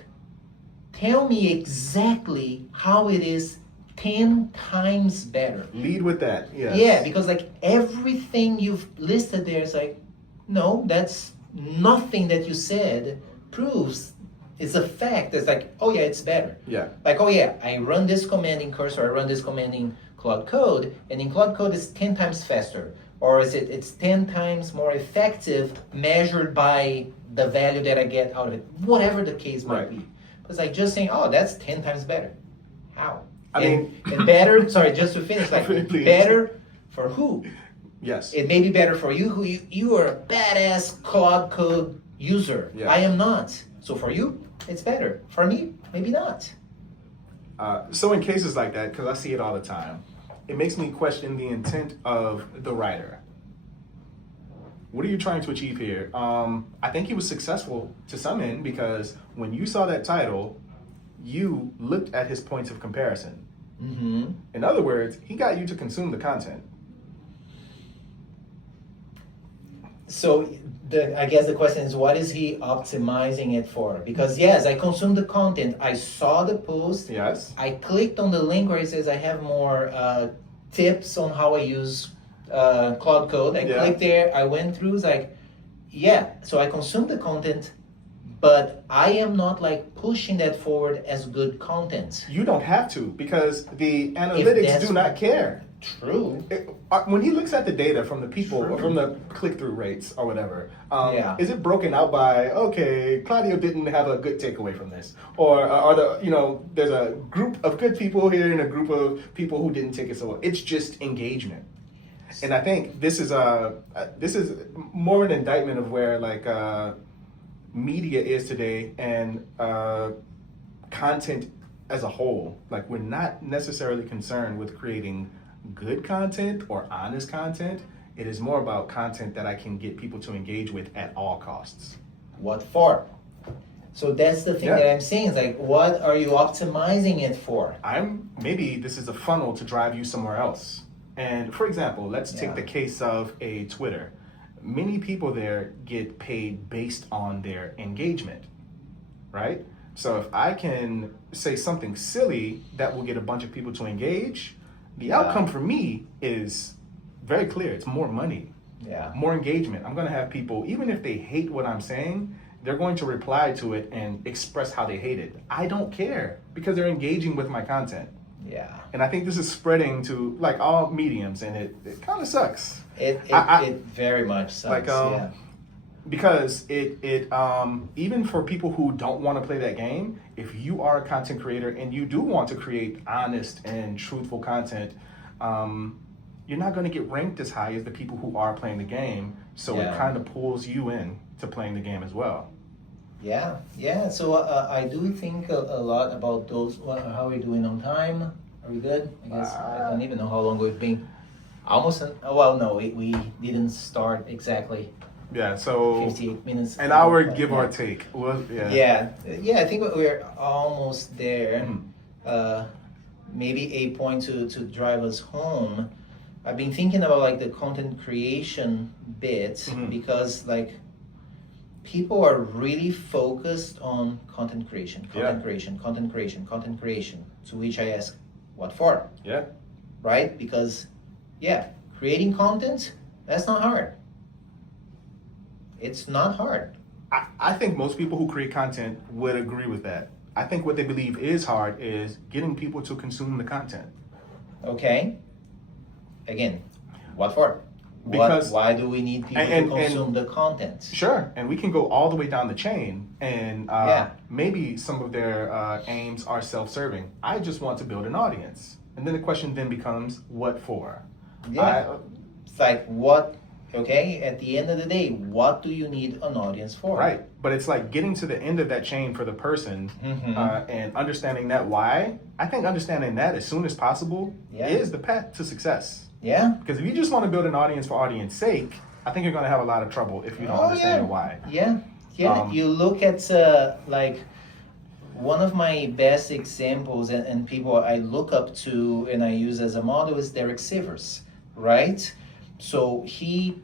tell me exactly how it is 10 times better. Lead with that, yes. Yeah, because like everything you've listed there is like, no, that's nothing that you said proves it's a fact. It's like, oh yeah, it's better. Yeah. Like, oh yeah, I run this command in Cursor, I run this command in Claude Code, and in Claude Code it's 10 times faster. Or is it's 10 times more effective measured by the value that I get out of it. Whatever the case might be. It's like just saying, oh, that's 10 times better. How? And better, sorry, just to finish, like better for who? Yes. It may be better for you who you are a badass Claude Code user. Yeah. I am not. So for you, it's better. For me, maybe not. So in cases like that, because I see it all the time, it makes me question the intent of the writer. What are you trying to achieve here? I think he was successful to some end because when you saw that title, you looked at his points of comparison. Mm-hmm. In other words, he got you to consume the content. So I guess the question is, what is he optimizing it for? Because yes, I consumed the content. I saw the post. Yes. I clicked on the link where it says I have more tips on how I use Claude Code. I clicked there. I went through. It's like, so I consumed the content, but I am not like pushing that forward as good content. You don't have to because the analytics do not care. True. When he looks at the data from the people or from the click-through rates or whatever, is it broken out by, okay, Claudio didn't have a good takeaway from this, or are there's a group of good people here and a group of people who didn't take it so well. It's just engagement, and I think this is more an indictment of where like media is today and content as a whole. Like we're not necessarily concerned with creating good content or honest content. It is more about content that I can get people to engage with at all costs. What for? So that's the thing that I'm saying is like, what are you optimizing it for? Maybe this is a funnel to drive you somewhere else. And for example, let's take the case of a Twitter. Many people there get paid based on their engagement, right? So if I can say something silly that will get a bunch of people to engage, the outcome for me is very clear. It's more money, more engagement. I'm going to have people, even if they hate what I'm saying, they're going to reply to it and express how they hate it. I don't care because they're engaging with my content. Yeah. And I think this is spreading to like all mediums, and it kind of sucks. It very much sucks. Like Because it even for people who don't want to play that game, if you are a content creator and you do want to create honest and truthful content, you're not going to get ranked as high as the people who are playing the game. So it kind of pulls you in to playing the game as well. Yeah. So I do think a lot about those. How are we doing on time? Are we good? I guess I don't even know how long we've been. Almost. No, we didn't start exactly. Yeah, so 58 minutes. An hour, give or take. Well, yeah. I think we're almost there. Maybe a point to drive us home. I've been thinking about like the content creation bit because like people are really focused on content creation. To which I ask, what for? Yeah. Right? Because creating content, that's not hard. It's not hard. I think most people who create content would agree with that. I think what they believe is hard is getting people to consume the content. Okay. Again, what for? Because why do we need people to consume the content? Sure, and we can go all the way down the chain, and maybe some of their aims are self-serving. I just want to build an audience, and then the question then becomes, what for? It's like what? Okay, at the end of the day, what do you need an audience for? Right, but it's like getting to the end of that chain for the person and understanding that why. I think understanding that as soon as possible is the path to success. Yeah. Because if you just want to build an audience for audience sake, I think you're going to have a lot of trouble if you don't understand why. Yeah. You look at like one of my best examples and people I look up to and I use as a model is Derek Sivers, right? So he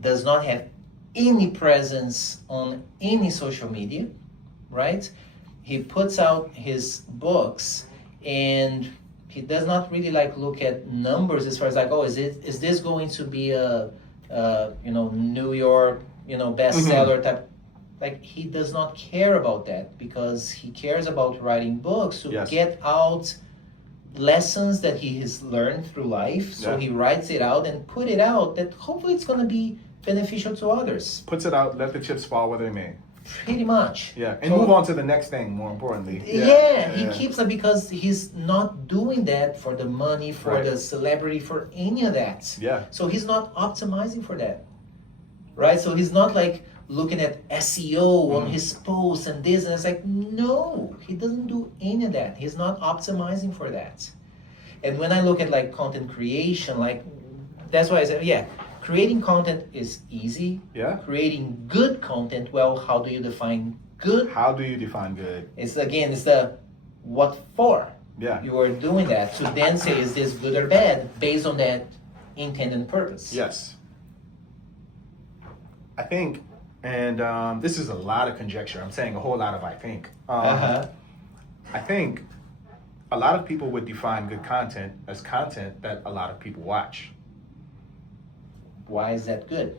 does not have any presence on any social media, right? He puts out his books and he does not really like look at numbers as far as like, is this going to be a New York, bestseller type? Like he does not care about that because he cares about writing books to get out lessons that he has learned through life. So he writes it out and put it out that hopefully it's going to be beneficial to others. Puts it out, let the chips fall where they may. Pretty much. Yeah, and move on to the next thing, more importantly. He keeps it because he's not doing that for the money, for the celebrity, for any of that. Yeah. So he's not optimizing for that. Right? So he's not like looking at SEO on his posts and this, and it's like, no, he doesn't do any of that. He's not optimizing for that. And when I look at like content creation, like that's why I said, creating content is easy. Yeah. Creating good content, well, how do you define good? How do you define good? It's the what for. Yeah. You are doing that to then say, is this good or bad based on that intended purpose? Yes. I think, and this is a lot of conjecture. I'm saying a whole lot of I think. I think a lot of people would define good content as content that a lot of people watch. Why is that good?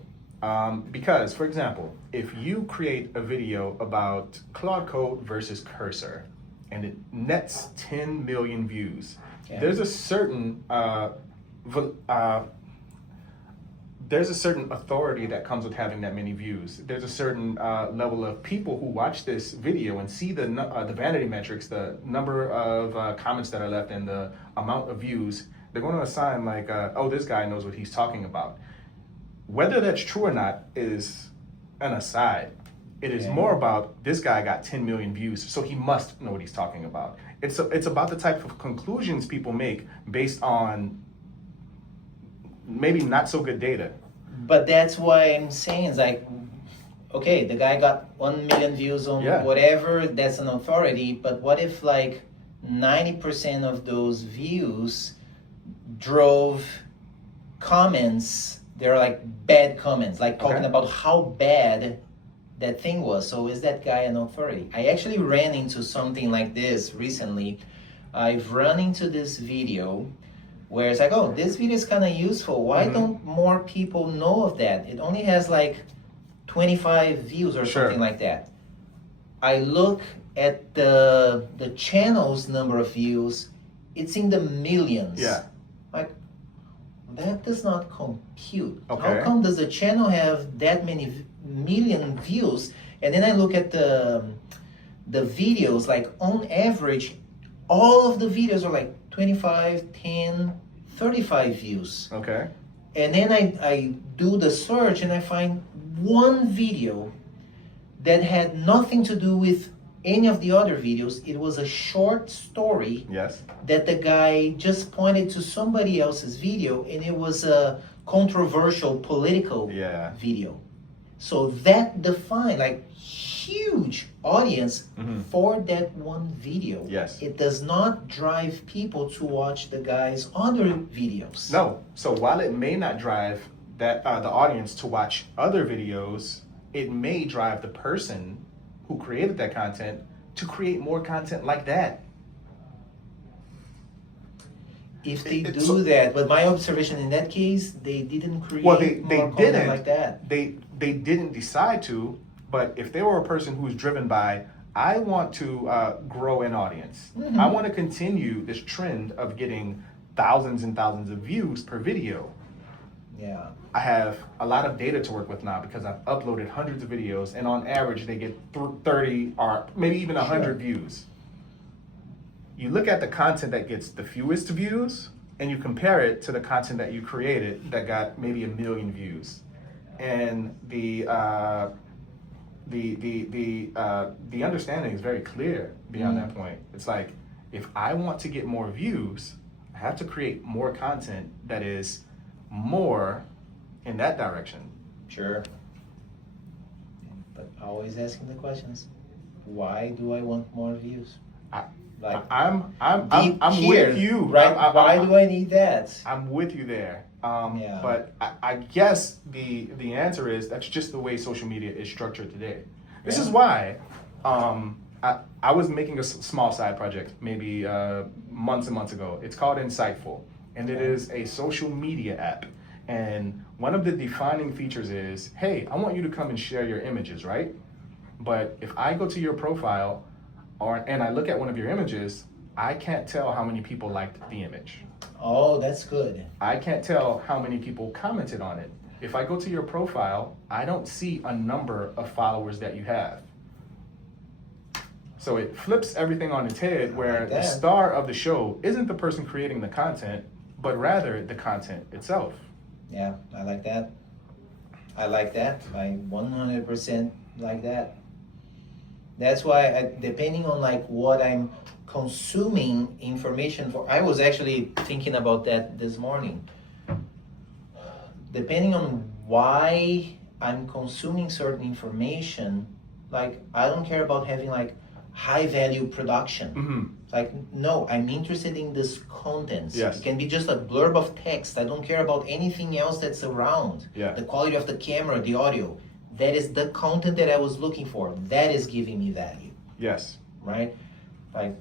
Because, for example, if you create a video about Claude Code versus Cursor, and it nets 10 million views, there's a certain authority that comes with having that many views. There's a certain level of people who watch this video and see the vanity metrics, the number of comments that are left, and the amount of views. They're going to assign like, this guy knows what he's talking about. Whether that's true or not is an aside. It is more about this guy got 10 million views, so he must know what he's talking about. It's about the type of conclusions people make based on maybe not so good data. But that's why I'm saying it's like, okay, the guy got 1 million views on whatever, that's an authority, but what if like 90% of those views drove comments, they're like bad comments, like talking about how bad that thing was. So is that guy an authority? I actually ran into something like this recently. I've run into this video where it's like, this video is kind of useful. Why don't more people know of that? It only has like 25 views or something like that. I look at the channel's number of views, it's in the millions. Yeah. Like, that does not compute. Okay. How come does the channel have that many million views, and then I look at the videos, like on average, all of the videos are like 25, 10, 35 views. Okay. And then I do the search and I find one video that had nothing to do with any of the other videos. It was a short story. Yes. That the guy just pointed to somebody else's video, and it was a controversial political video. So that defined like huge audience for that one video. Yes. It does not drive people to watch the guy's other videos. No. So while it may not drive that the audience to watch other videos, it may drive the person who created that content to create more content like that. If they do that, but my observation in that case, they didn't create more content like that. They didn't decide to, but if they were a person who's driven by, I want to grow an audience. I want to continue this trend of getting thousands and thousands of views per video. Yeah. I have a lot of data to work with now because I've uploaded hundreds of videos, and on average they get 30 or maybe even 100 views. You look at the content that gets the fewest views and you compare it to the content that you created that got maybe 1 million views. And the understanding is very clear beyond that point. It's like, if I want to get more views, I have to create more content that is more in that direction. Sure. But always asking the questions. Why do I want more views? I'm here, with you. Right? Why do I need that? I'm with you there. But I guess the answer is that's just the way social media is structured today. This is why I was making a small side project maybe months and months ago. It's called Insightful, and it is a social media app. And one of the defining features is, hey, I want you to come and share your images, right? But if I go to your profile and I look at one of your images, I can't tell how many people liked the image. Oh, that's good. I can't tell how many people commented on it. If I go to your profile, I don't see a number of followers that you have. So it flips everything on its head, where the star of the show isn't the person creating the content, but rather the content itself. Yeah, I like that. I 100% like that. That's why, depending on like what I'm consuming information for, I was actually thinking about that this morning. Depending on why I'm consuming certain information, like I don't care about having like high value production. Like, no, I'm interested in this content. Yes. It can be just a blurb of text. I don't care about anything else that's around. The quality of the camera, the audio. That is the content that I was looking for. That is giving me value. Yes. Right? Like,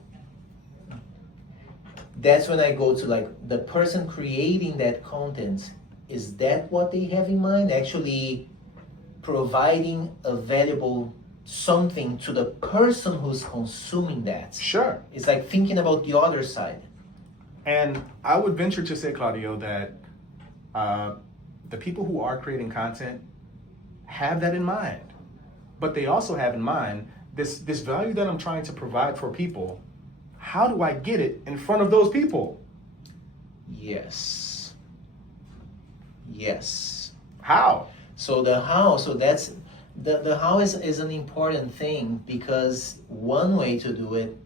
that's when I go to like the person creating that content. Is that what they have in mind? Actually providing a valuable something to the person who's consuming that. Sure. It's like thinking about the other side. And I would venture to say, Claudio, that the people who are creating content have that in mind. But they also have in mind this value that I'm trying to provide for people. How do I get it in front of those people? Yes. How? So the how, so that's the how is an important thing, because one way to do it,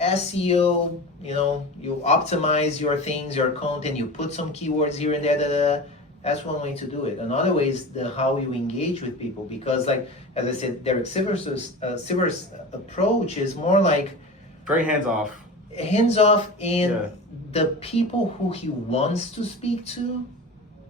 SEO, you optimize your things, your content, you put some keywords here and there, that's one way to do it. Another way is the how you engage with people, because like, as I said, Derek Siver's approach is more like very hands-off, and the people who he wants to speak to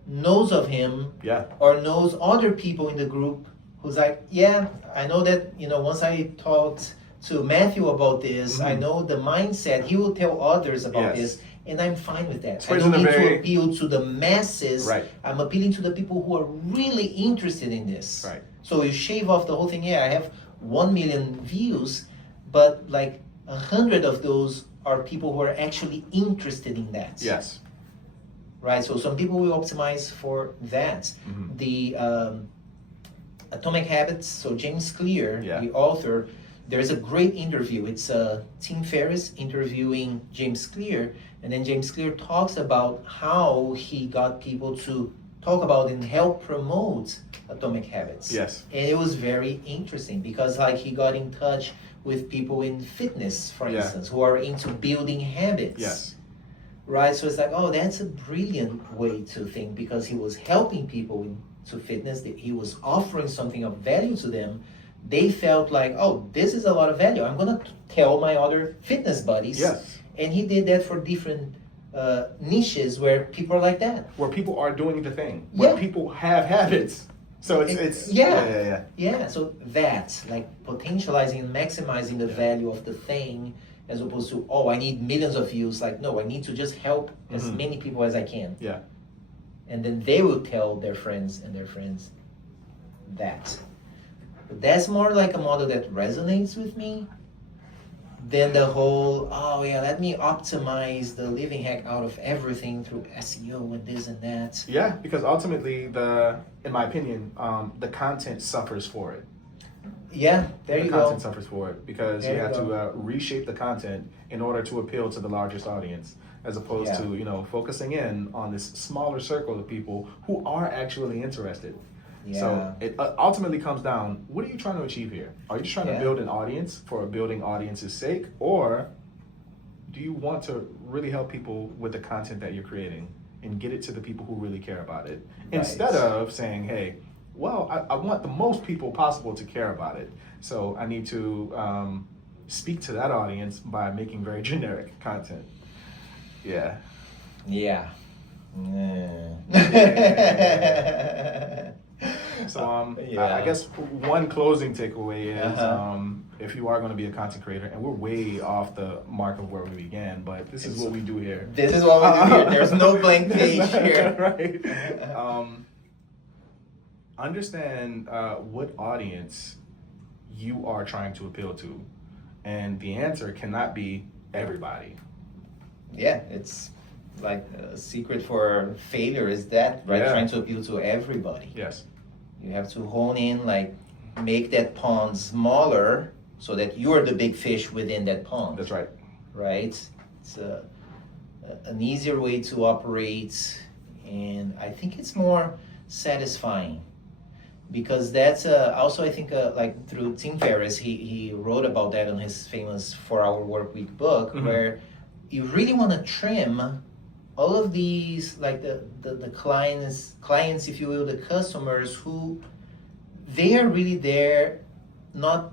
knows of him, or knows other people in the group who's like, I know that, once I talked to Matthew about this, I know the mindset, he will tell others about this, and I'm fine with that. I don't need to appeal to the masses. I'm appealing to the people who are really interested in this. So you shave off the whole thing. I have 1 million views, but like 100 of those are people who are actually interested in that. Right, so some people will optimize for that. Atomic Habits. So James Clear, the author, there's a great interview. It's Tim Ferriss interviewing James Clear, and then James Clear talks about how he got people to talk about and help promote Atomic Habits. Yes. And it was very interesting because like he got in touch with people in fitness, for instance, who are into building habits. Yes. Right? So it's like, oh, that's a brilliant way to think because he was helping people into fitness, that he was offering something of value to them. They felt like, oh, this is a lot of value. I'm going to tell my other fitness buddies. Yes. And he did that for different niches where people are like that. Where people are doing the thing. Where people have habits. So it's yeah. So that, like potentializing and maximizing the value of the thing as opposed to, oh, I need millions of views. Like, no, I need to just help as many people as I can. Yeah. And then they will tell their friends and their friends that. But that's more like a model that resonates with me than the whole, oh yeah, let me optimize the living heck out of everything through SEO and this and that. Yeah, because ultimately in my opinion, the content suffers for it. Yeah, there you go. The content suffers for it because you have to reshape the content in order to appeal to the largest audience, as opposed to focusing in on this smaller circle of people who are actually interested. Yeah. So it ultimately comes down, what are you trying to achieve here? Are you just trying to build an audience for a building audience's sake, or do you want to really help people with the content that you're creating and get it to the people who really care about it? Instead of saying, hey, well, I want the most people possible to care about it, so I need to speak to that audience by making very generic content. Yeah. Yeah. So I guess one closing takeaway is if you are going to be a content creator, and we're way off the mark of where we began, but this is what we do here. This is what we do here. There's no blank page here. Right. Understand what audience you are trying to appeal to, and the answer cannot be everybody. Yeah, it's like a secret for failure is that, right? Trying to appeal to everybody. Yes. You have to hone in, like make that pond smaller so that you are the big fish within that pond. That's right. Right? It's an easier way to operate, and I think it's more satisfying because that's also, I think, like through Tim Ferriss, he wrote about that on his famous 4-Hour Workweek book, where you really want to trim all of these, like the clients, if you will, the customers who they are really there, not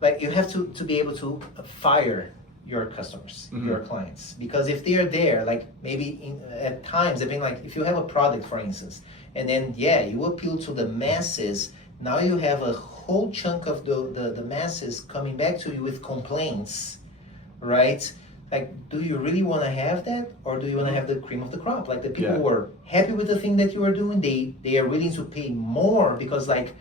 like you have to be able to fire your customers, your clients, because if they are there, like maybe at times, I mean, like if you have a product, for instance, and then you appeal to the masses, now you have a whole chunk of the masses coming back to you with complaints, right? Like, do you really want to have that, or do you want to have the cream of the crop? Like the people who are happy with the thing that you are doing, they are willing to pay more because, like,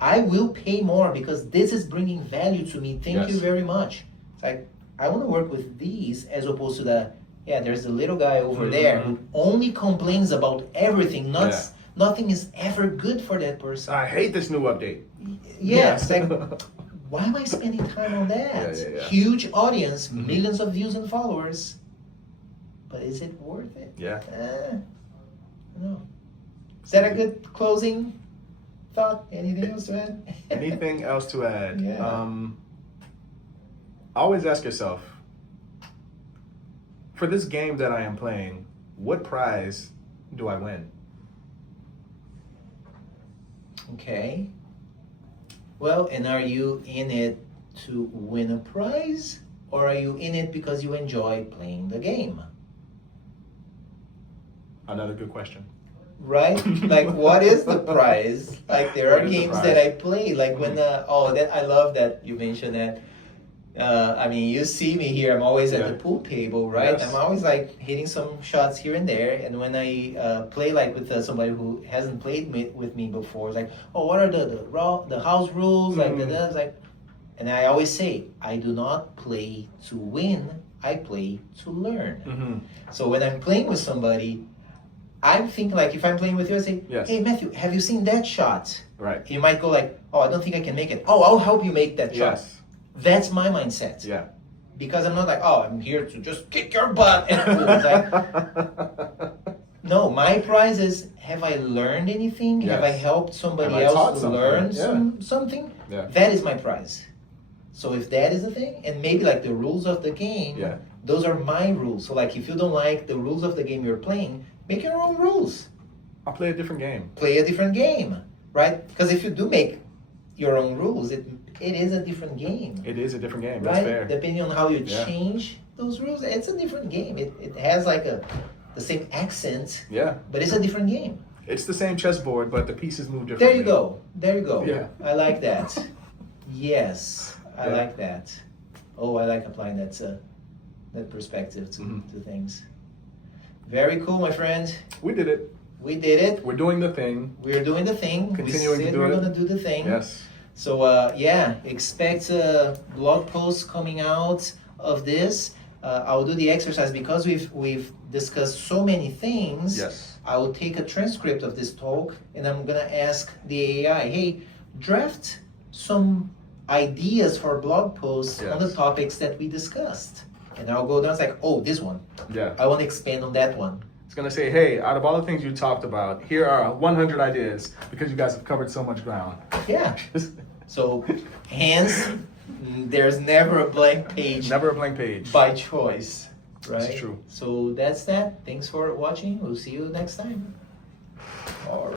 I will pay more because this is bringing value to me. Thank you very much. It's like, I want to work with these as opposed to there's the little guy over there who only complains about everything. Nothing is ever good for that person. I hate this new update. It's like, why am I spending time on that? Huge audience, millions of views and followers. But is it worth it? Yeah. No. Is that a good closing thought? Anything else to add? Anything else to add? Always ask yourself, for this game that I am playing, what prize do I win? Okay. Well, and are you in it to win a prize, or are you in it because you enjoy playing the game? Another good question. Right? Like, what is the prize? Like, there are games that I play, like when, I love that you mentioned that. I mean, you see me here, I'm always at the pool table, right? Yes. I'm always like hitting some shots here and there. And when I play like with somebody who hasn't played with me before, it's like, oh, what are the house rules? And I always say, I do not play to win, I play to learn. So when I'm playing with somebody, I'm thinking like if I'm playing with you, I say, yes. hey Matthew, have you seen that shot? Right. You might go like, oh, I don't think I can make it. Oh, I'll help you make that shot. Yes. That's my mindset. Yeah. Because I'm not like, oh, I'm here to just kick your butt. No, my prize is, have I learned anything? Yes. Have I helped somebody else to learn something? Yeah. That is my prize. So if that is the thing, and maybe like the rules of the game, those are my rules. So like if you don't like the rules of the game you're playing, make your own rules. I'll play a different game. Play a different game, right? Because if you do make your own rules, it is a different game. It is a different game, right? That's fair. Depending on how you change those rules, it's a different game. It has like the same accent, but it's a different game. It's the same chessboard, but the pieces move differently. There you go. Yeah. I like that. Yes, I like that. Oh, I like applying that perspective to things. Very cool, my friend. We did it. We did it. We're doing the thing. We're doing the thing. Continuing to do it. We're going to do the thing. Yes. So, expect blog posts coming out of this. I'll do the exercise because we've discussed so many things. Yes. I will take a transcript of this talk and I'm going to ask the AI, hey, draft some ideas for blog posts on the topics that we discussed. And I'll go down, it's like, oh, this one. Yeah. I want to expand on that one. It's going to say, hey, out of all the things you talked about, here are 100 ideas because you guys have covered so much ground. Yeah. So, hence, there's never a blank page. Never a blank page. By choice. Right? That's true. So, that's that. Thanks for watching. We'll see you next time. All right.